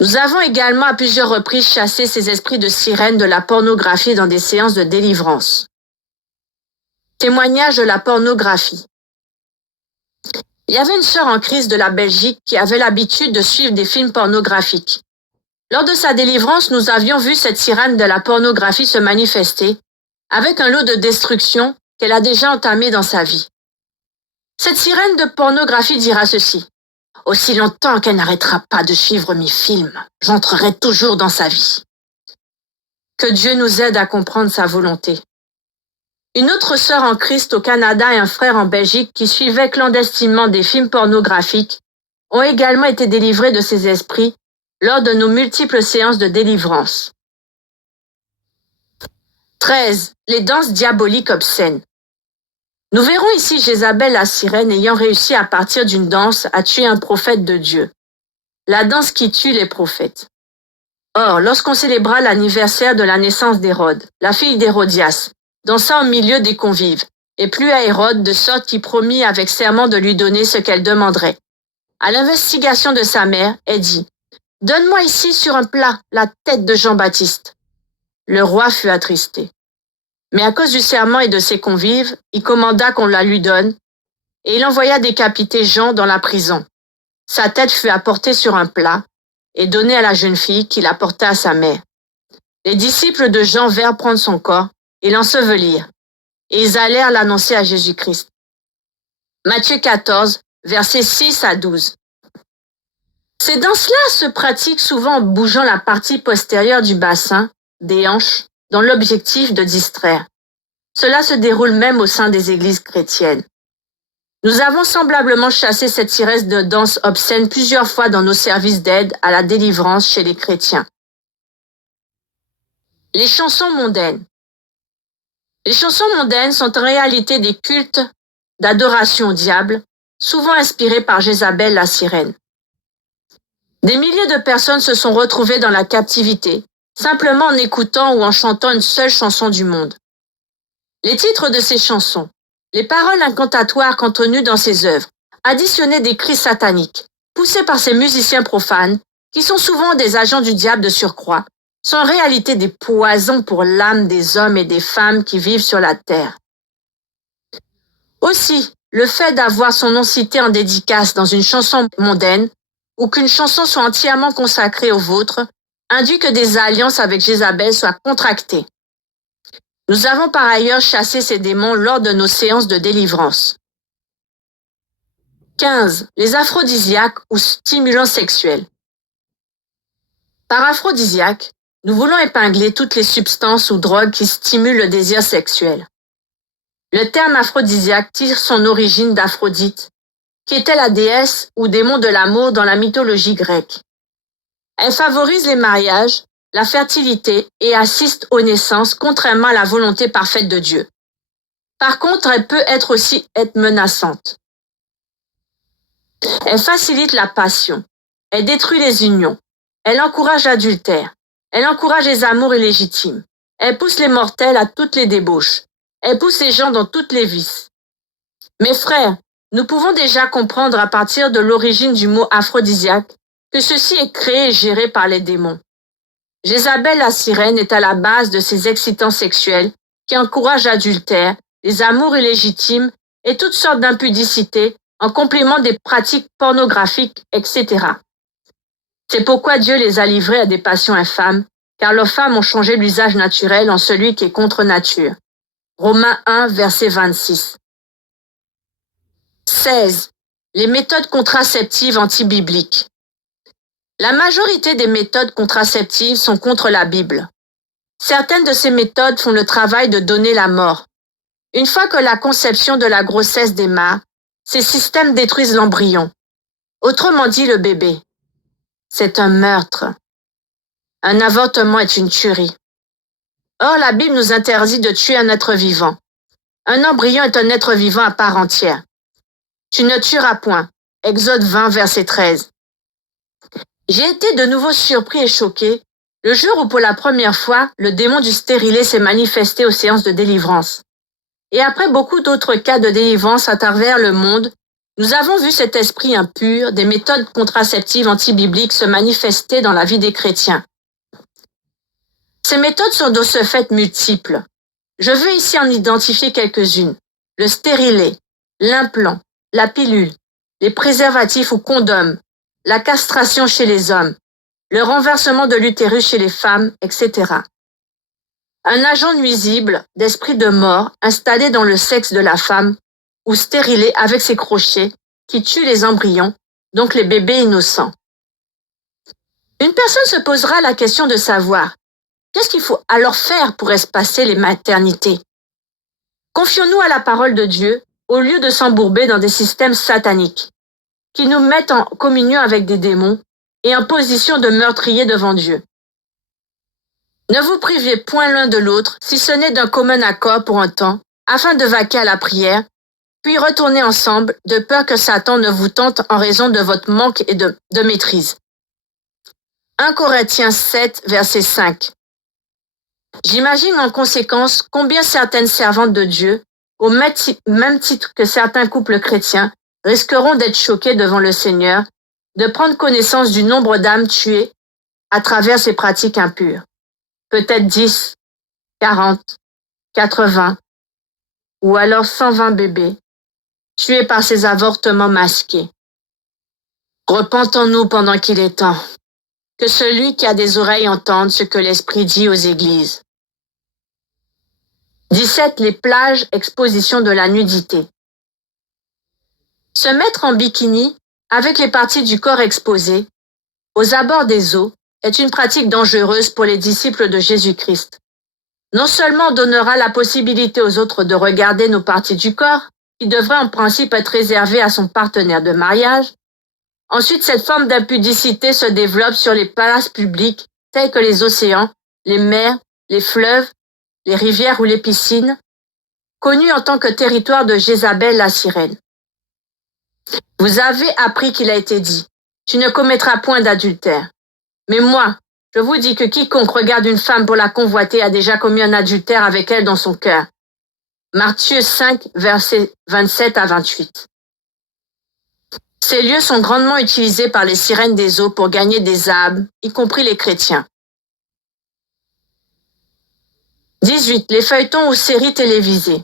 Nous avons également à plusieurs reprises chassé ces esprits de sirènes de la pornographie dans des séances de délivrance. Témoignage de la pornographie. Il y avait une sœur en crise de la Belgique qui avait l'habitude de suivre des films pornographiques. Lors de sa délivrance, nous avions vu cette sirène de la pornographie se manifester avec un lot de destruction qu'elle a déjà entamé dans sa vie. Cette sirène de pornographie dira ceci: « Aussi longtemps qu'elle n'arrêtera pas de suivre mes films, j'entrerai toujours dans sa vie. » Que Dieu nous aide à comprendre sa volonté. Une autre sœur en Christ au Canada et un frère en Belgique qui suivaient clandestinement des films pornographiques ont également été délivrés de ces esprits lors de nos multiples séances de délivrance. 13. Les danses diaboliques obscènes. Nous verrons ici Jézabel la sirène ayant réussi à partir d'une danse à tuer un prophète de Dieu. La danse qui tue les prophètes. Or, lorsqu'on célébra l'anniversaire de la naissance d'Hérode, la fille d'Hérodias, dansa au milieu des convives, et plut à Hérode de sorte qu'il promit avec serment de lui donner ce qu'elle demanderait. À l'investigation de sa mère, elle dit: « Donne-moi ici sur un plat la tête de Jean-Baptiste. » Le roi fut attristé. Mais à cause du serment et de ses convives, il commanda qu'on la lui donne, et il envoya décapiter Jean dans la prison. Sa tête fut apportée sur un plat et donnée à la jeune fille qui l'apporta à sa mère. Les disciples de Jean vinrent prendre son corps et l'ensevelirent, et ils allèrent l'annoncer à Jésus-Christ. Matthieu 14, versets 6 à 12. Ces danses-là se pratiquent souvent en bougeant la partie postérieure du bassin, des hanches, dans l'objectif de distraire. Cela se déroule même au sein des églises chrétiennes. Nous avons semblablement chassé cette sirène de danse obscène plusieurs fois dans nos services d'aide à la délivrance chez les chrétiens. Les chansons mondaines. Les chansons mondaines sont en réalité des cultes d'adoration au diable, souvent inspirés par Jézabel la sirène. Des milliers de personnes se sont retrouvées dans la captivité, simplement en écoutant ou en chantant une seule chanson du monde. Les titres de ces chansons, les paroles incantatoires contenues dans ces œuvres, additionnées des cris sataniques, poussés par ces musiciens profanes, qui sont souvent des agents du diable de surcroît, sont en réalité des poisons pour l'âme des hommes et des femmes qui vivent sur la terre. Aussi, le fait d'avoir son nom cité en dédicace dans une chanson mondaine, ou qu'une chanson soit entièrement consacrée au vôtre, induit que des alliances avec Jézabel soient contractées. Nous avons par ailleurs chassé ces démons lors de nos séances de délivrance. 15. Les aphrodisiaques ou stimulants sexuels. Par aphrodisiaque, nous voulons épingler toutes les substances ou drogues qui stimulent le désir sexuel. Le terme aphrodisiaque tire son origine d'Aphrodite, qui était la déesse ou démon de l'amour dans la mythologie grecque. Elle favorise les mariages, la fertilité et assiste aux naissances contrairement à la volonté parfaite de Dieu. Par contre, elle peut aussi être menaçante. Elle facilite la passion. Elle détruit les unions. Elle encourage l'adultère. Elle encourage les amours illégitimes. Elle pousse les mortels à toutes les débauches. Elle pousse les gens dans toutes les vices. Mes frères, nous pouvons déjà comprendre à partir de l'origine du mot aphrodisiaque que ceci est créé et géré par les démons. Jézabel la sirène est à la base de ces excitants sexuels qui encouragent l'adultère, les amours illégitimes et toutes sortes d'impudicités en complément des pratiques pornographiques, etc. C'est pourquoi Dieu les a livrés à des passions infâmes, car leurs femmes ont changé l'usage naturel en celui qui est contre nature. Romains 1, verset 26. 16. Les méthodes contraceptives anti-bibliques. La majorité des méthodes contraceptives sont contre la Bible. Certaines de ces méthodes font le travail de donner la mort. Une fois que la conception de la grossesse démarre, ces systèmes détruisent l'embryon. Autrement dit, le bébé. C'est un meurtre. Un avortement est une tuerie. Or, la Bible nous interdit de tuer un être vivant. Un embryon est un être vivant à part entière. Tu ne tueras point. Exode 20, verset 13. J'ai été de nouveau surpris et choqué le jour où pour la première fois, le démon du stérilet s'est manifesté aux séances de délivrance. Et après beaucoup d'autres cas de délivrance à travers le monde, nous avons vu cet esprit impur des méthodes contraceptives anti-bibliques se manifester dans la vie des chrétiens. Ces méthodes sont de ce fait multiples. Je veux ici en identifier quelques-unes. Le stérilet, l'implant, la pilule, les préservatifs ou condoms, la castration chez les hommes, le renversement de l'utérus chez les femmes, etc. Un agent nuisible d'esprit de mort installé dans le sexe de la femme ou stérilé avec ses crochets qui tue les embryons, donc les bébés innocents. Une personne se posera la question de savoir qu'est-ce qu'il faut alors faire pour espacer les maternités. Confions-nous à la parole de Dieu au lieu de s'embourber dans des systèmes sataniques qui nous mettent en communion avec des démons et en position de meurtrier devant Dieu. Ne vous privez point l'un de l'autre, si ce n'est d'un commun accord pour un temps, afin de vaquer à la prière, puis retournez ensemble, de peur que Satan ne vous tente en raison de votre manque et de maîtrise. 1 Corinthiens 7, verset 5. J'imagine en conséquence combien certaines servantes de Dieu, au même titre que certains couples chrétiens, risqueront d'être choqués devant le Seigneur, de prendre connaissance du nombre d'âmes tuées à travers ces pratiques impures. Peut-être 10, 40, 80, ou alors 120 bébés, tués par ces avortements masqués. Repentons-nous pendant qu'il est temps. Que celui qui a des oreilles entende ce que l'Esprit dit aux églises. 17. Les plages, exposition de la nudité. Se mettre en bikini, avec les parties du corps exposées, aux abords des eaux, est une pratique dangereuse pour les disciples de Jésus-Christ. Non seulement on donnera la possibilité aux autres de regarder nos parties du corps, qui devraient en principe être réservées à son partenaire de mariage, ensuite cette forme d'impudicité se développe sur les places publiques telles que les océans, les mers, les fleuves, les rivières ou les piscines, connues en tant que territoire de Jézabel la sirène. Vous avez appris qu'il a été dit, tu ne commettras point d'adultère. Mais moi, je vous dis que quiconque regarde une femme pour la convoiter a déjà commis un adultère avec elle dans son cœur. Matthieu 5, versets 27 à 28. Ces lieux sont grandement utilisés par les sirènes des eaux pour gagner des âmes, y compris les chrétiens. 18. Les feuilletons ou séries télévisées.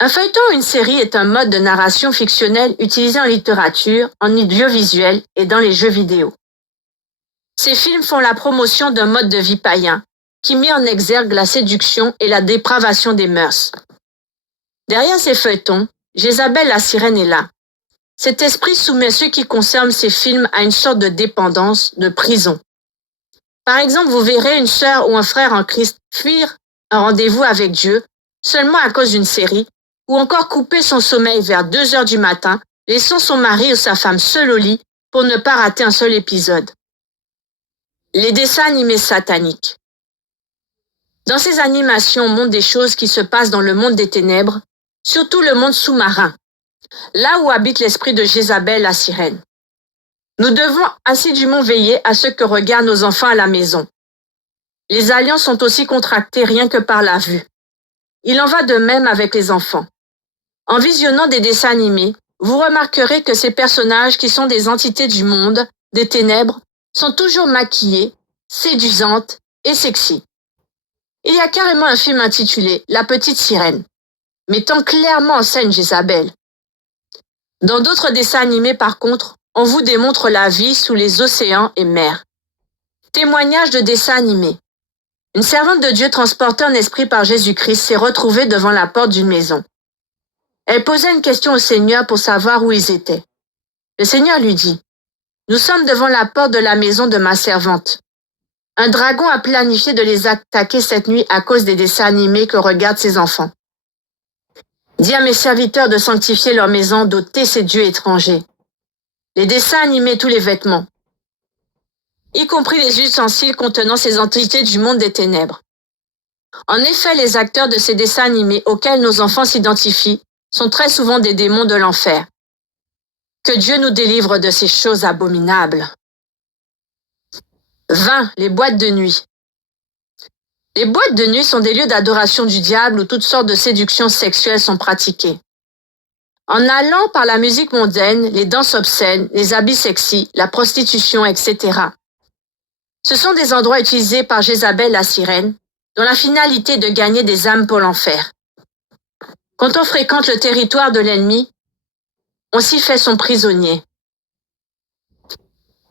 Un feuilleton ou une série est un mode de narration fictionnelle utilisé en littérature, en audiovisuel et dans les jeux vidéo. Ces films font la promotion d'un mode de vie païen, qui met en exergue la séduction et la dépravation des mœurs. Derrière ces feuilletons, Jézabel la sirène est là. Cet esprit soumet ceux qui consomment ces films à une sorte de dépendance, de prison. Par exemple, vous verrez une sœur ou un frère en Christ fuir un rendez-vous avec Dieu, seulement à cause d'une série, ou encore couper son sommeil vers 2 heures du matin, laissant son mari ou sa femme seul au lit pour ne pas rater un seul épisode. Les dessins animés sataniques. Dans ces animations, on montre des choses qui se passent dans le monde des ténèbres, surtout le monde sous-marin, là où habite l'esprit de Jézabel la sirène. Nous devons assidûment veiller à ce que regardent nos enfants à la maison. Les alliances sont aussi contractées rien que par la vue. Il en va de même avec les enfants. En visionnant des dessins animés, vous remarquerez que ces personnages qui sont des entités du monde, des ténèbres, sont toujours maquillés, séduisantes et sexy. Il y a carrément un film intitulé La petite sirène, mettant clairement en scène Jézabel. Dans d'autres dessins animés par contre, on vous démontre la vie sous les océans et mers. Témoignage de dessins animés. Une servante de Dieu transportée en esprit par Jésus-Christ s'est retrouvée devant la porte d'une maison. Elle posait une question au Seigneur pour savoir où ils étaient. Le Seigneur lui dit, « Nous sommes devant la porte de la maison de ma servante. Un dragon a planifié de les attaquer cette nuit à cause des dessins animés que regardent ses enfants. Dis à mes serviteurs de sanctifier leur maison, d'ôter ces dieux étrangers. Les dessins animés, tous les vêtements, y compris les ustensiles contenant ces entités du monde des ténèbres. En effet, les acteurs de ces dessins animés auxquels nos enfants s'identifient sont très souvent des démons de l'enfer. Que Dieu nous délivre de ces choses abominables. 20. Les boîtes de nuit. Les boîtes de nuit sont des lieux d'adoration du diable où toutes sortes de séductions sexuelles sont pratiquées. En allant par la musique mondaine, les danses obscènes, les habits sexy, la prostitution, etc. Ce sont des endroits utilisés par Jézabel la sirène, dont la finalité est de gagner des âmes pour l'enfer. Quand on fréquente le territoire de l'ennemi, on s'y fait son prisonnier.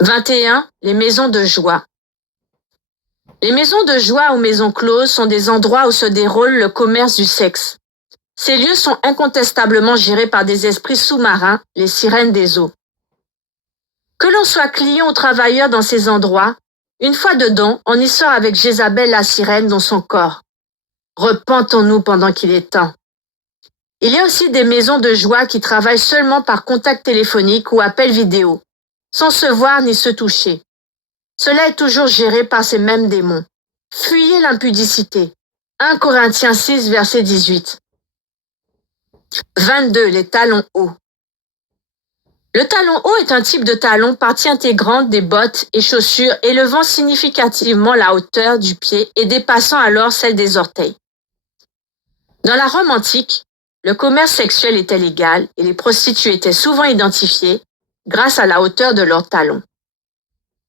21. Les maisons de joie. Les maisons de joie ou maisons closes sont des endroits où se déroule le commerce du sexe. Ces lieux sont incontestablement gérés par des esprits sous-marins, les sirènes des eaux. Que l'on soit client ou travailleur dans ces endroits, une fois dedans, on y sort avec Jézabel la sirène dans son corps. Repentons-nous pendant qu'il est temps. Il y a aussi des maisons de joie qui travaillent seulement par contact téléphonique ou appel vidéo, sans se voir ni se toucher. Cela est toujours géré par ces mêmes démons. Fuyez l'impudicité. 1 Corinthiens 6, verset 18. 22. Les talons hauts. Le talon haut est un type de talon, partie intégrante des bottes et chaussures élevant significativement la hauteur du pied et dépassant alors celle des orteils. Dans la Rome antique, le commerce sexuel était légal et les prostituées étaient souvent identifiées grâce à la hauteur de leurs talons.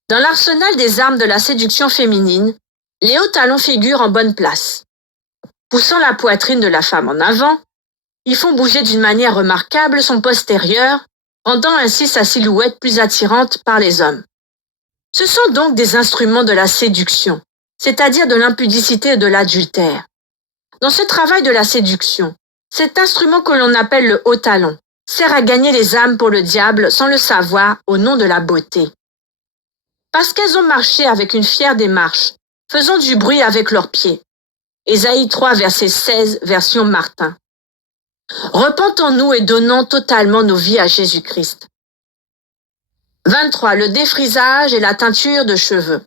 Dans l'arsenal des armes de la séduction féminine, les hauts talons figurent en bonne place. Poussant la poitrine de la femme en avant, ils font bouger d'une manière remarquable son postérieur, rendant ainsi sa silhouette plus attirante par les hommes. Ce sont donc des instruments de la séduction, c'est-à-dire de l'impudicité et de l'adultère. Dans ce travail de la séduction, cet instrument que l'on appelle le haut talon sert à gagner les âmes pour le diable sans le savoir au nom de la beauté. Parce qu'elles ont marché avec une fière démarche, faisant du bruit avec leurs pieds. Ésaïe 3, verset 16, version Martin. Repentons-nous et donnons totalement nos vies à Jésus-Christ. 23. Le défrisage et la teinture de cheveux.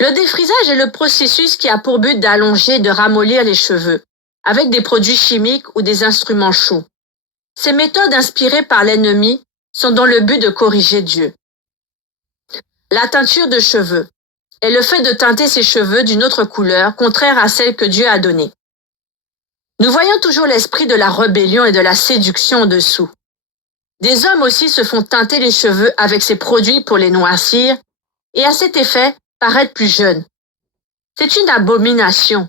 Le défrisage est le processus qui a pour but d'allonger et de ramollir les cheveux, avec des produits chimiques ou des instruments chauds. Ces méthodes inspirées par l'ennemi sont dans le but de corriger Dieu. La teinture de cheveux est le fait de teinter ses cheveux d'une autre couleur, contraire à celle que Dieu a donnée. Nous voyons toujours l'esprit de la rébellion et de la séduction en dessous. Des hommes aussi se font teinter les cheveux avec ces produits pour les noircir et à cet effet paraître plus jeunes. C'est une abomination,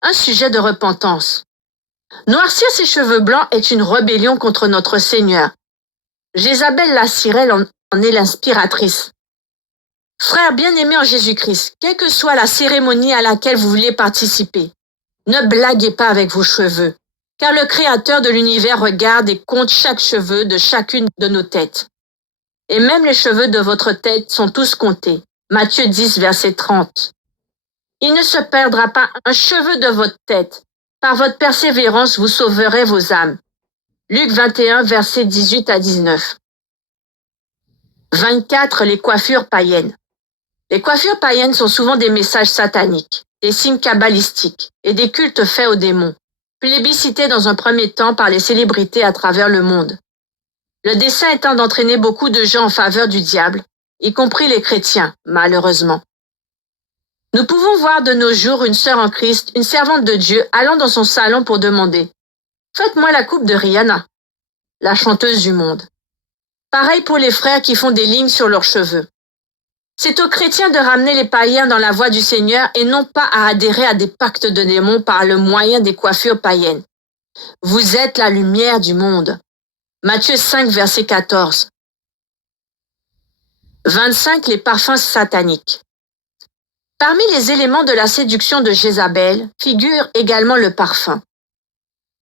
un sujet de repentance. Noircir ses cheveux blancs est une rébellion contre notre Seigneur. Jézabel la sirène en est l'inspiratrice. Frères bien-aimés en Jésus-Christ, quelle que soit la cérémonie à laquelle vous voulez participer, ne blaguez pas avec vos cheveux, car le Créateur de l'univers regarde et compte chaque cheveu de chacune de nos têtes. Et même les cheveux de votre tête sont tous comptés. Matthieu 10, verset 30. Il ne se perdra pas un cheveu de votre tête, Par votre persévérance, vous sauverez vos âmes. Luc 21, versets 18 à 19. 24. Les coiffures païennes. Les coiffures païennes sont souvent des messages sataniques, des signes kabbalistiques et des cultes faits aux démons, plébiscités dans un premier temps par les célébrités à travers le monde. Le dessein étant d'entraîner beaucoup de gens en faveur du diable, y compris les chrétiens, malheureusement. Nous pouvons voir de nos jours une sœur en Christ, une servante de Dieu, allant dans son salon pour demander « Faites-moi la coupe de Rihanna », la chanteuse du monde. Pareil pour les frères qui font des lignes sur leurs cheveux. C'est aux chrétiens de ramener les païens dans la voie du Seigneur et non pas à adhérer à des pactes de démons par le moyen des coiffures païennes. Vous êtes la lumière du monde. Matthieu 5, verset 14. 25. Les parfums sataniques. Parmi les éléments de la séduction de Jézabel figure également le parfum.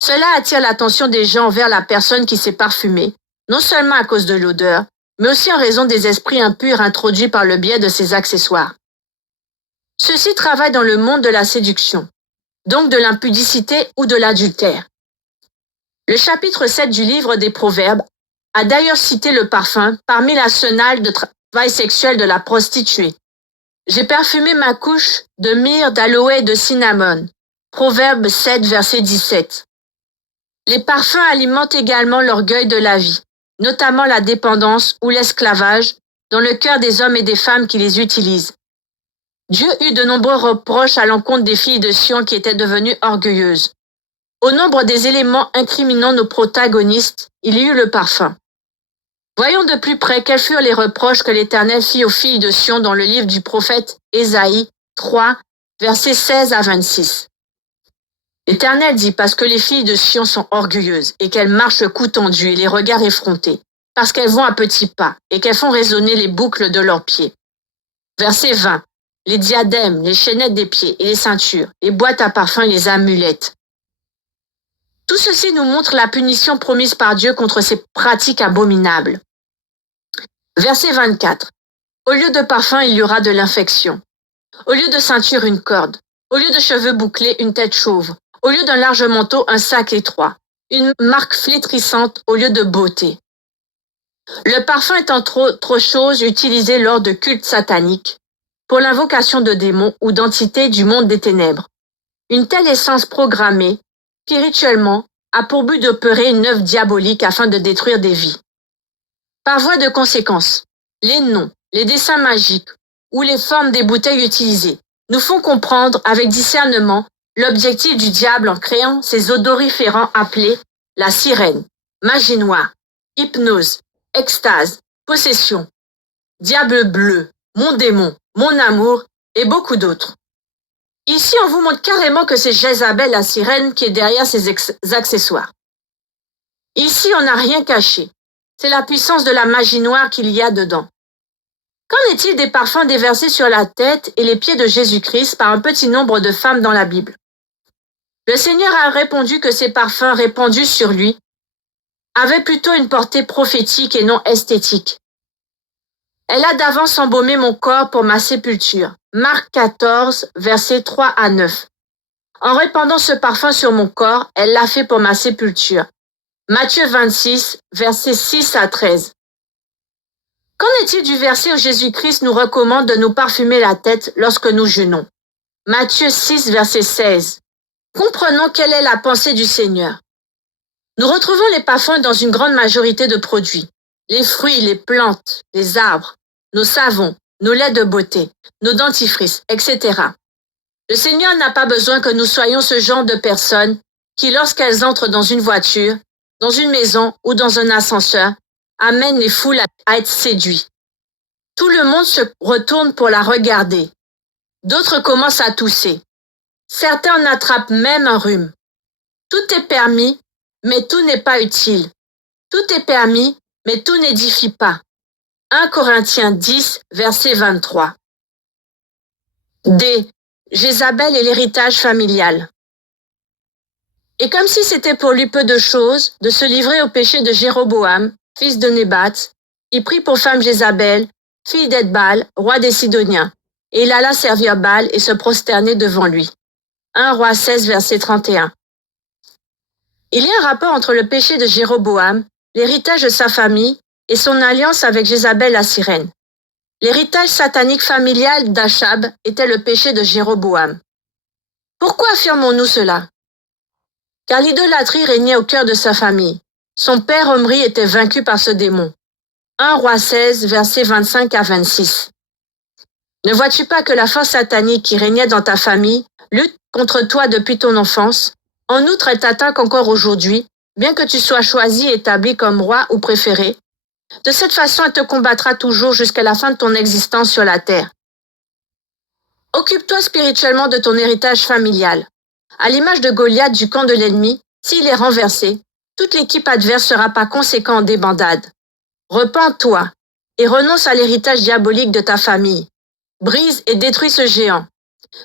Cela attire l'attention des gens vers la personne qui s'est parfumée, non seulement à cause de l'odeur, mais aussi en raison des esprits impurs introduits par le biais de ses accessoires. Ceux-ci travaillent dans le monde de la séduction, donc de l'impudicité ou de l'adultère. Le chapitre 7 du livre des Proverbes a d'ailleurs cité le parfum parmi l'arsenal de travail sexuel de la prostituée. J'ai parfumé ma couche de myrrhe, d'aloe et de cinnamon. Proverbe 7, verset 17. Les parfums alimentent également l'orgueil de la vie, notamment la dépendance ou l'esclavage, dans le cœur des hommes et des femmes qui les utilisent. Dieu eut de nombreux reproches à l'encontre des filles de Sion qui étaient devenues orgueilleuses. Au nombre des éléments incriminant nos protagonistes, il y eut le parfum. Voyons de plus près quels furent les reproches que l'Éternel fit aux filles de Sion dans le livre du prophète Ésaïe 3, versets 16 à 26. L'Éternel dit, parce que les filles de Sion sont orgueilleuses et qu'elles marchent le cou tendu et les regards effrontés, parce qu'elles vont à petits pas et qu'elles font résonner les boucles de leurs pieds. Verset 20. Les diadèmes, les chaînettes des pieds et les ceintures, les boîtes à parfum et les amulettes. Tout ceci nous montre la punition promise par Dieu contre ces pratiques abominables. Verset 24. Au lieu de parfum, il y aura de l'infection. Au lieu de ceinture, une corde. Au lieu de cheveux bouclés, une tête chauve. Au lieu d'un large manteau, un sac étroit. Une marque flétrissante au lieu de beauté. Le parfum est entre autres choses utilisé lors de cultes sataniques, pour l'invocation de démons ou d'entités du monde des ténèbres. Une telle essence programmée, spirituellement, a pour but d'opérer une œuvre diabolique afin de détruire des vies. Par voie de conséquence, les noms, les dessins magiques ou les formes des bouteilles utilisées nous font comprendre avec discernement l'objectif du diable en créant ces odoriférants appelés la sirène, magie noire, hypnose, extase, possession, diable bleu, mon démon, mon amour et beaucoup d'autres. Ici, on vous montre carrément que c'est Jézabel la sirène qui est derrière ces accessoires. Ici, on n'a rien caché. C'est la puissance de la magie noire qu'il y a dedans. Qu'en est-il des parfums déversés sur la tête et les pieds de Jésus-Christ par un petit nombre de femmes dans la Bible? Le Seigneur a répondu que ces parfums répandus sur lui avaient plutôt une portée prophétique et non esthétique. Elle a d'avance embaumé mon corps pour ma sépulture. Marc 14, versets 3 à 9. En répandant ce parfum sur mon corps, elle l'a fait pour ma sépulture. Matthieu 26, versets 6 à 13. Qu'en est-il du verset où Jésus-Christ nous recommande de nous parfumer la tête lorsque nous jeûnons? Matthieu 6, verset 16. Comprenons quelle est la pensée du Seigneur. Nous retrouvons les parfums dans une grande majorité de produits. Les fruits, les plantes, les arbres, nos savons, nos laits de beauté, nos dentifrices, etc. Le Seigneur n'a pas besoin que nous soyons ce genre de personnes qui, lorsqu'elles entrent dans une voiture, dans une maison ou dans un ascenseur, amènent les foules à être séduits. Tout le monde se retourne pour la regarder. D'autres commencent à tousser. Certains en attrapent même un rhume. Tout est permis, mais tout n'est pas utile. Tout est permis, mais tout n'édifie pas. 1 Corinthiens 10, verset 23. D. Jézabel et l'héritage familial. Et comme si c'était pour lui peu de choses de se livrer au péché de Jéroboam, fils de Nébat, il prit pour femme Jézabel, fille d'Edbal, roi des Sidoniens, et il alla servir Baal et se prosterner devant lui. 1 Roi 16, verset 31. Il y a un rapport entre le péché de Jéroboam, l'héritage de sa famille et son alliance avec Jézabel la sirène. L'héritage satanique familial d'Achab était le péché de Jéroboam. Pourquoi affirmons-nous cela? Car l'idolâtrie régnait au cœur de sa famille. Son père Omri était vaincu par ce démon. 1 Roi 16, versets 25 à 26. Ne vois-tu pas que la force satanique qui régnait dans ta famille lutte contre toi depuis ton enfance? En outre, elle t'attaque encore aujourd'hui, bien que tu sois choisi et établi comme roi ou préféré. De cette façon, elle te combattra toujours jusqu'à la fin de ton existence sur la terre. Occupe-toi spirituellement de ton héritage familial. À l'image de Goliath du camp de l'ennemi, s'il est renversé, toute l'équipe adverse sera par conséquent en débandade. Repens-toi et renonce à l'héritage diabolique de ta famille. Brise et détruis ce géant.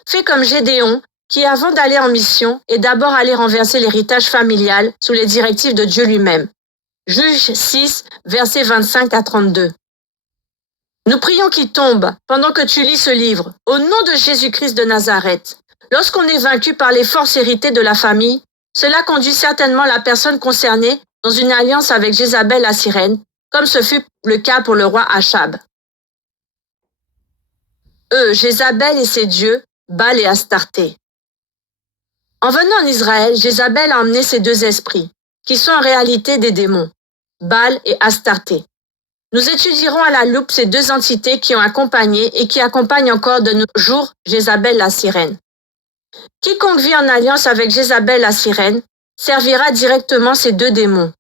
Fais comme Gédéon, qui avant d'aller en mission est d'abord allé renverser l'héritage familial sous les directives de Dieu lui-même. Juge 6, versets 25 à 32. Nous prions qu'il tombe pendant que tu lis ce livre, au nom de Jésus-Christ de Nazareth. Lorsqu'on est vaincu par les forces héritées de la famille, cela conduit certainement la personne concernée dans une alliance avec Jézabel la sirène, comme ce fut le cas pour le roi Achab. Jézabel et ses dieux, Baal et Astarté. En venant en Israël, Jézabel a emmené ces deux esprits, qui sont en réalité des démons, Baal et Astarté. Nous étudierons à la loupe ces deux entités qui ont accompagné et qui accompagnent encore de nos jours Jézabel la sirène. Quiconque vit en alliance avec Jézabel la sirène servira directement ces deux démons,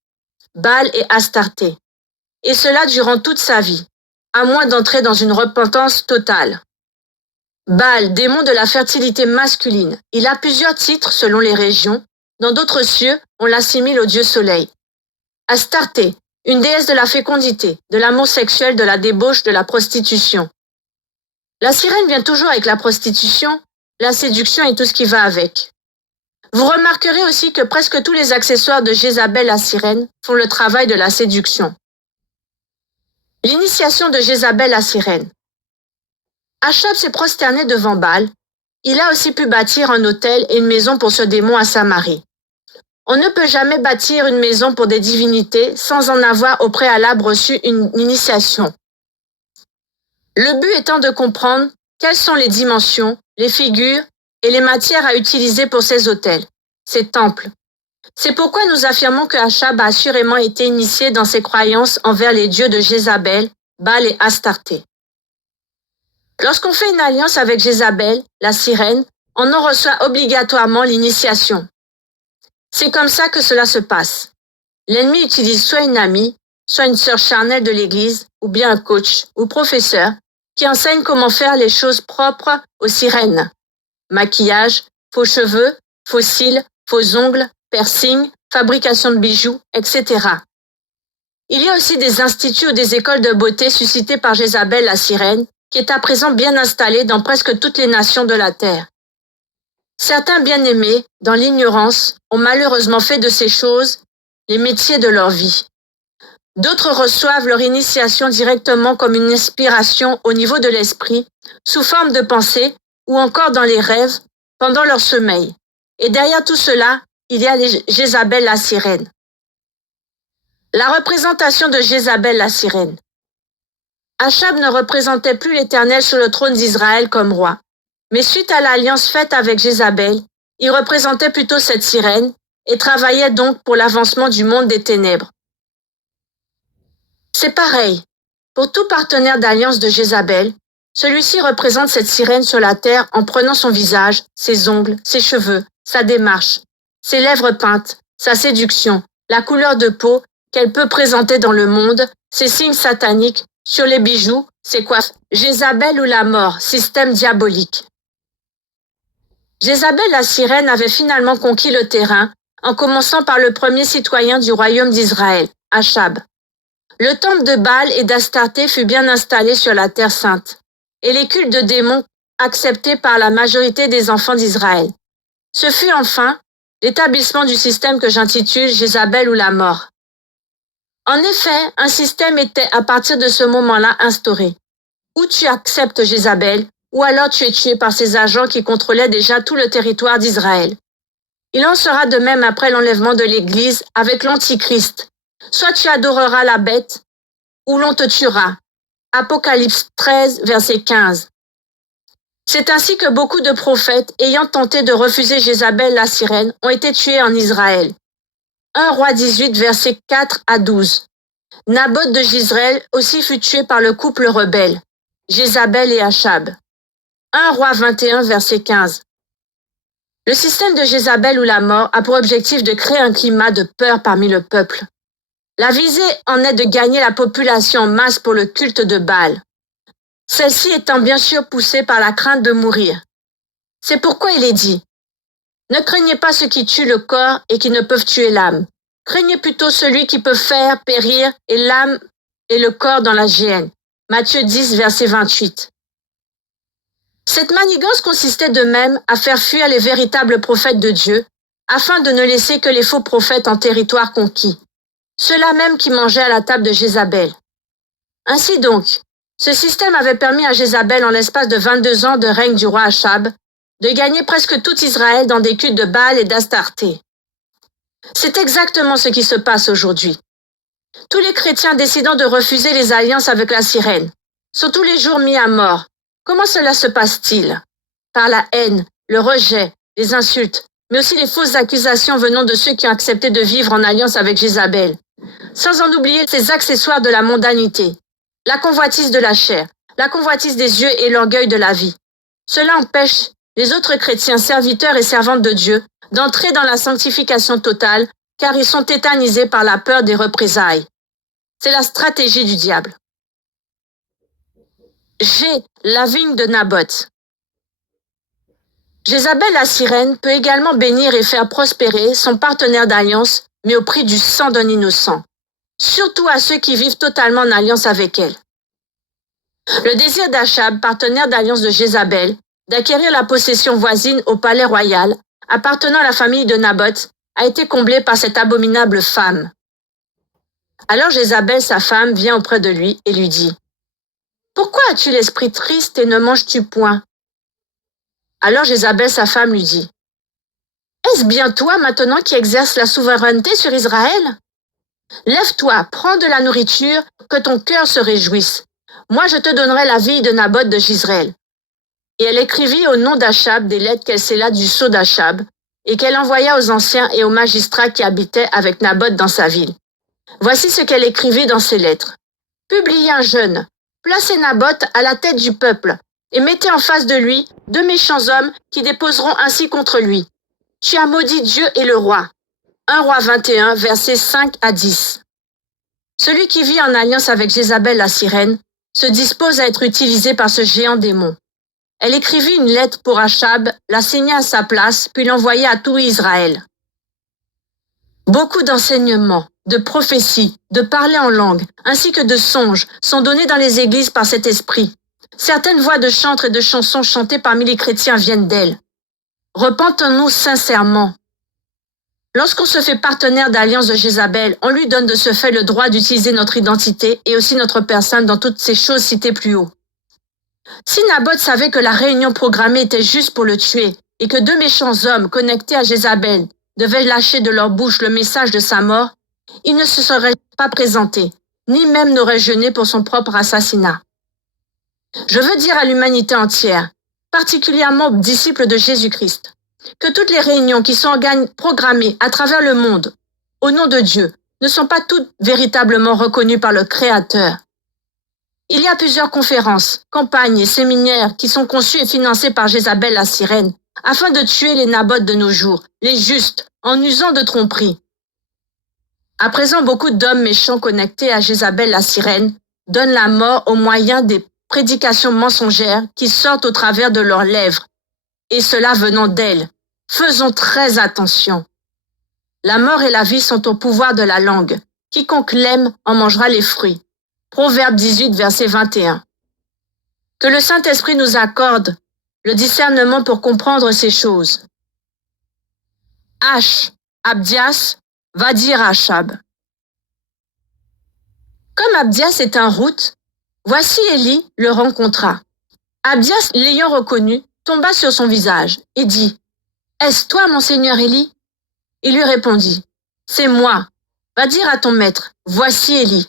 Baal et Astarté, et cela durant toute sa vie, à moins d'entrer dans une repentance totale. Baal, démon de la fertilité masculine, il a plusieurs titres selon les régions. Dans d'autres cieux, on l'assimile au dieu soleil. Astarté, une déesse de la fécondité, de l'amour sexuel, de la débauche, de la prostitution. La sirène vient toujours avec la prostitution, la séduction et tout ce qui va avec. Vous remarquerez aussi que presque tous les accessoires de Jézabel la sirène font le travail de la séduction. L'initiation de Jézabel la sirène. Achab s'est prosterné devant Baal. Il a aussi pu bâtir un autel et une maison pour ce démon à Samarie. On ne peut jamais bâtir une maison pour des divinités sans en avoir au préalable reçu une initiation. Le but étant de comprendre quelles sont les dimensions, les figures et les matières à utiliser pour ces autels, ces temples. C'est pourquoi nous affirmons que Achab a assurément été initié dans ses croyances envers les dieux de Jézabel, Baal et Astarté. Lorsqu'on fait une alliance avec Jézabel, la sirène, on en reçoit obligatoirement l'initiation. C'est comme ça que cela se passe. L'ennemi utilise soit une amie, soit une sœur charnelle de l'église, ou bien un coach ou professeur qui enseigne comment faire les choses propres aux sirènes. Maquillage, faux cheveux, faux cils, faux ongles, piercing, fabrication de bijoux, etc. Il y a aussi des instituts ou des écoles de beauté suscitées par Jézabel la sirène, qui est à présent bien installée dans presque toutes les nations de la terre. Certains bien-aimés, dans l'ignorance, ont malheureusement fait de ces choses les métiers de leur vie. D'autres reçoivent leur initiation directement comme une inspiration au niveau de l'esprit, sous forme de pensée ou encore dans les rêves, pendant leur sommeil. Et derrière tout cela, il y a Jézabel la sirène. La représentation de Jézabel la sirène. Achab ne représentait plus l'Éternel sur le trône d'Israël comme roi. Mais suite à l'alliance faite avec Jézabel, il représentait plutôt cette sirène et travaillait donc pour l'avancement du monde des ténèbres. C'est pareil. Pour tout partenaire d'alliance de Jézabel, celui-ci représente cette sirène sur la terre en prenant son visage, ses ongles, ses cheveux, sa démarche, ses lèvres peintes, sa séduction, la couleur de peau qu'elle peut présenter dans le monde, ses signes sataniques, sur les bijoux, ses coiffes. Jézabel ou la mort, système diabolique. Jézabel la sirène avait finalement conquis le terrain en commençant par le premier citoyen du royaume d'Israël, Achab. Le temple de Baal et d'Astarté fut bien installé sur la terre sainte, et les cultes de démons acceptés par la majorité des enfants d'Israël. Ce fut enfin l'établissement du système que j'intitule Jézabel ou la mort. En effet, un système était à partir de ce moment-là instauré. Ou tu acceptes Jézabel, ou alors tu es tué par ses agents qui contrôlaient déjà tout le territoire d'Israël. Il en sera de même après l'enlèvement de l'Église avec l'Antichrist. Soit tu adoreras la bête, ou l'on te tuera. Apocalypse 13, verset 15. C'est ainsi que beaucoup de prophètes, ayant tenté de refuser Jézabel la sirène, ont été tués en Israël. 1 Roi 18, versets 4 à 12. Naboth de Jizréel aussi fut tué par le couple rebelle, Jézabel et Achab. 1 Roi 21, verset 15. Le système de Jézabel ou la mort a pour objectif de créer un climat de peur parmi le peuple. La visée en est de gagner la population en masse pour le culte de Baal. Celle-ci étant bien sûr poussée par la crainte de mourir. C'est pourquoi il est dit « Ne craignez pas ceux qui tuent le corps et qui ne peuvent tuer l'âme. Craignez plutôt celui qui peut faire périr et l'âme et le corps dans la géhenne. » Matthieu 10, verset 28. Cette manigance consistait de même à faire fuir les véritables prophètes de Dieu, afin de ne laisser que les faux prophètes en territoire conquis, ceux-là même qui mangeaient à la table de Jézabel. Ainsi donc, ce système avait permis à Jézabel, en l'espace de 22 ans de règne du roi Achab, de gagner presque tout Israël dans des cultes de Baal et d'Astarté. C'est exactement ce qui se passe aujourd'hui. Tous les chrétiens décidant de refuser les alliances avec la sirène sont tous les jours mis à mort. Comment cela se passe-t-il? Par la haine, le rejet, les insultes, mais aussi les fausses accusations venant de ceux qui ont accepté de vivre en alliance avec Jézabel, sans en oublier ces accessoires de la mondanité, la convoitise de la chair, la convoitise des yeux et l'orgueil de la vie. Cela empêche les autres chrétiens serviteurs et servantes de Dieu d'entrer dans la sanctification totale, car ils sont tétanisés par la peur des représailles. C'est la stratégie du diable. G. La vigne de Naboth. Jézabel la sirène peut également bénir et faire prospérer son partenaire d'alliance, mais au prix du sang d'un innocent, surtout à ceux qui vivent totalement en alliance avec elle. Le désir d'Achab, partenaire d'alliance de Jézabel, d'acquérir la possession voisine au palais royal, appartenant à la famille de Naboth, a été comblé par cette abominable femme. Alors Jézabel, sa femme, vient auprès de lui et lui dit « Pourquoi as-tu l'esprit triste et ne manges-tu point ?» Alors Jézabel, sa femme, lui dit « Est-ce bien toi maintenant qui exerces la souveraineté sur Israël? Lève-toi, prends de la nourriture, que ton cœur se réjouisse. Moi je te donnerai la vie de Naboth de Jizréel. » Et elle écrivit au nom d'Achab des lettres qu'elle scella du sceau d'Achab, et qu'elle envoya aux anciens et aux magistrats qui habitaient avec Naboth dans sa ville. Voici ce qu'elle écrivit dans ces lettres. Publiez un jeûne, placez Naboth à la tête du peuple, et mettez en face de lui 2 méchants hommes qui déposeront ainsi contre lui. Tu as maudit Dieu et le roi. 1 Roi 21, versets 5 à 10. Celui qui vit en alliance avec Jézabel la sirène se dispose à être utilisé par ce géant démon. Elle écrivit une lettre pour Achab, la signa à sa place, puis l'envoya à tout Israël. Beaucoup d'enseignements, de prophéties, de parler en langue, ainsi que de songes sont donnés dans les églises par cet esprit. Certaines voix de chantres et de chansons chantées parmi les chrétiens viennent d'elle. Repentons-nous sincèrement. Lorsqu'on se fait partenaire d'alliance de Jézabel, on lui donne de ce fait le droit d'utiliser notre identité et aussi notre personne dans toutes ces choses citées plus haut. Si Naboth savait que la réunion programmée était juste pour le tuer et que 2 méchants hommes connectés à Jézabel devaient lâcher de leur bouche le message de sa mort, il ne se serait pas présenté, ni même n'aurait jeûné pour son propre assassinat. Je veux dire à l'humanité entière, particulièrement aux disciples de Jésus-Christ, que toutes les réunions qui sont programmées à travers le monde, au nom de Dieu, ne sont pas toutes véritablement reconnues par le Créateur. Il y a plusieurs conférences, campagnes et séminaires qui sont conçus et financés par Jézabel la sirène, afin de tuer les Naboth de nos jours, les justes, en usant de tromperies. À présent, beaucoup d'hommes méchants connectés à Jézabel la sirène donnent la mort au moyen des prédications mensongères qui sortent au travers de leurs lèvres, et cela venant d'elle. Faisons très attention. La mort et la vie sont au pouvoir de la langue. Quiconque l'aime en mangera les fruits. Proverbe 18, verset 21. Que le Saint-Esprit nous accorde le discernement pour comprendre ces choses. H. Abdias va dire à Achab. Comme Abdias est en route, voici Élie le rencontra. Abdias, l'ayant reconnu, tomba sur son visage et dit « Est-ce toi, mon seigneur Élie » Il lui répondit, « C'est moi. Va dire à ton maître, voici Élie. »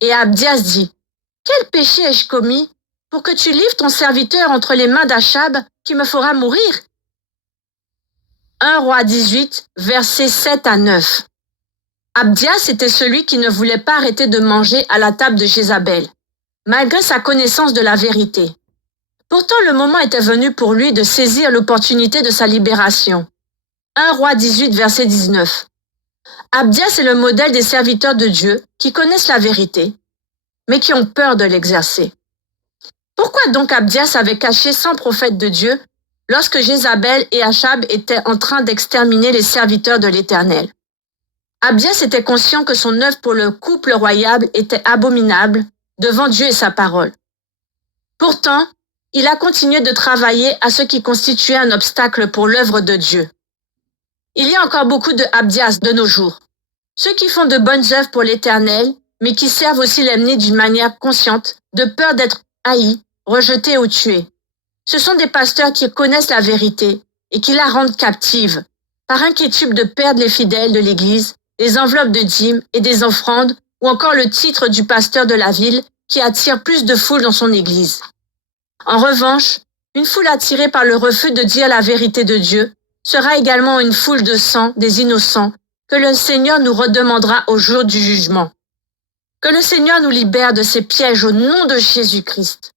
Et Abdias dit, « Quel péché ai-je commis pour que tu livres ton serviteur entre les mains d'Achab qui me fera mourir ?» 1 Roi 18, versets 7 à 9. Abdias était celui qui ne voulait pas arrêter de manger à la table de Jézabel, malgré sa connaissance de la vérité. Pourtant, le moment était venu pour lui de saisir l'opportunité de sa libération. 1 Roi 18, verset 19. Abdias est le modèle des serviteurs de Dieu qui connaissent la vérité, mais qui ont peur de l'exercer. Pourquoi donc Abdias avait caché 100 prophètes de Dieu lorsque Jézabel et Achab étaient en train d'exterminer les serviteurs de l'Éternel? Abdias était conscient que son œuvre pour le couple royal était abominable devant Dieu et sa parole. Pourtant, il a continué de travailler à ce qui constituait un obstacle pour l'œuvre de Dieu. Il y a encore beaucoup de Abdias de nos jours. Ceux qui font de bonnes œuvres pour l'Éternel, mais qui servent aussi l'ennemi d'une manière consciente, de peur d'être haïs, rejetés ou tués. Ce sont des pasteurs qui connaissent la vérité et qui la rendent captive, par inquiétude de perdre les fidèles de l'Église, les enveloppes de dîmes et des offrandes, ou encore le titre du pasteur de la ville qui attire plus de foule dans son Église. En revanche, une foule attirée par le refus de dire la vérité de Dieu sera également une foule de sang des innocents que le Seigneur nous redemandera au jour du jugement. Que le Seigneur nous libère de ces pièges au nom de Jésus-Christ.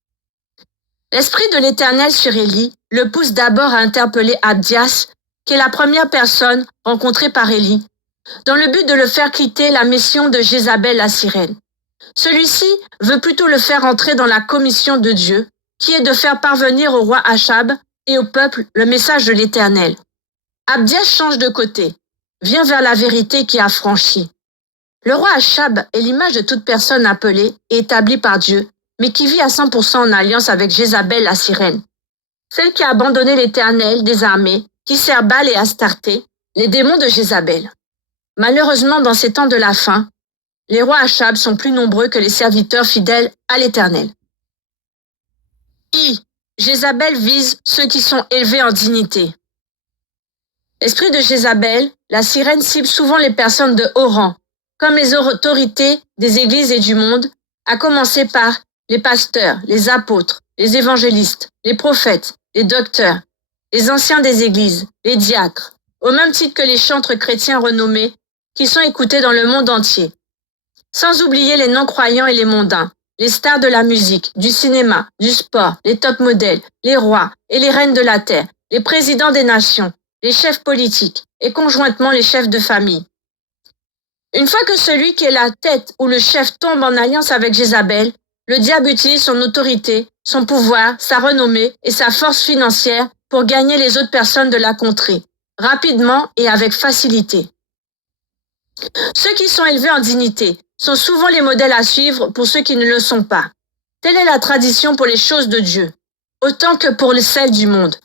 L'Esprit de l'Éternel sur Élie le pousse d'abord à interpeller Abdias, qui est la première personne rencontrée par Élie, dans le but de le faire quitter la mission de Jézabel la sirène. Celui-ci veut plutôt le faire entrer dans la commission de Dieu, qui est de faire parvenir au roi Achab et au peuple le message de l'Éternel. Abdias change de côté, vient vers la vérité qui a franchi. Le roi Achab est l'image de toute personne appelée et établie par Dieu, mais qui vit à 100% en alliance avec Jézabel la sirène. Celle qui a abandonné l'Éternel des armées, qui sert Baal et Astarté, les démons de Jézabel. Malheureusement, dans ces temps de la fin, les rois Achab sont plus nombreux que les serviteurs fidèles à l'Éternel. Jézabel vise ceux qui sont élevés en dignité. L'esprit de Jézabel, la sirène, cible souvent les personnes de haut rang, comme les autorités des églises et du monde, à commencer par les pasteurs, les apôtres, les évangélistes, les prophètes, les docteurs, les anciens des églises, les diacres, au même titre que les chantres chrétiens renommés qui sont écoutés dans le monde entier. Sans oublier les non-croyants et les mondains, les stars de la musique, du cinéma, du sport, les top modèles, les rois et les reines de la terre, les présidents des nations, les chefs politiques et conjointement les chefs de famille. Une fois que celui qui est la tête ou le chef tombe en alliance avec Jézabel, le diable utilise son autorité, son pouvoir, sa renommée et sa force financière pour gagner les autres personnes de la contrée, rapidement et avec facilité. Ceux qui sont élevés en dignité sont souvent les modèles à suivre pour ceux qui ne le sont pas. Telle est la tradition pour les choses de Dieu, autant que pour celles du monde.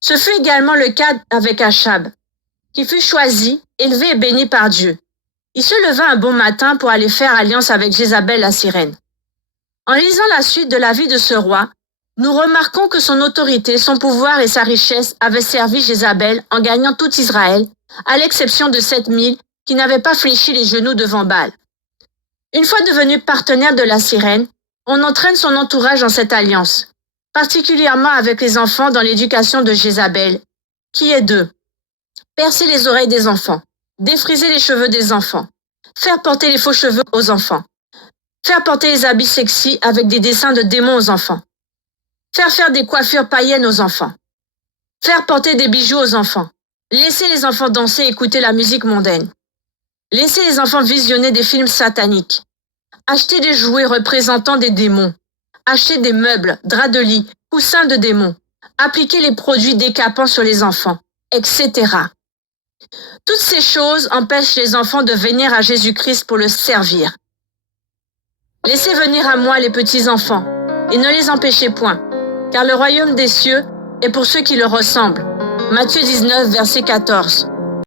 Ce fut également le cas avec Achab, qui fut choisi, élevé et béni par Dieu. Il se leva un bon matin pour aller faire alliance avec Jézabel la sirène. En lisant la suite de la vie de ce roi, nous remarquons que son autorité, son pouvoir et sa richesse avaient servi Jézabel en gagnant tout Israël, à l'exception de 7000 qui n'avaient pas fléchi les genoux devant Baal. Une fois devenu partenaire de la sirène, on entraîne son entourage dans cette alliance, particulièrement avec les enfants dans l'éducation de Jézabel, qui est de percer les oreilles des enfants, défriser les cheveux des enfants, faire porter les faux cheveux aux enfants, faire porter les habits sexy avec des dessins de démons aux enfants, faire des coiffures païennes aux enfants, faire porter des bijoux aux enfants, laisser les enfants danser et écouter la musique mondaine, laisser les enfants visionner des films sataniques, acheter des jouets représentant des démons, acheter des meubles, draps de lit, coussins de démons, appliquer les produits décapants sur les enfants, etc. Toutes ces choses empêchent les enfants de venir à Jésus-Christ pour le servir. Laissez venir à moi les petits enfants, et ne les empêchez point, car le royaume des cieux est pour ceux qui le ressemblent. Matthieu 19, verset 14.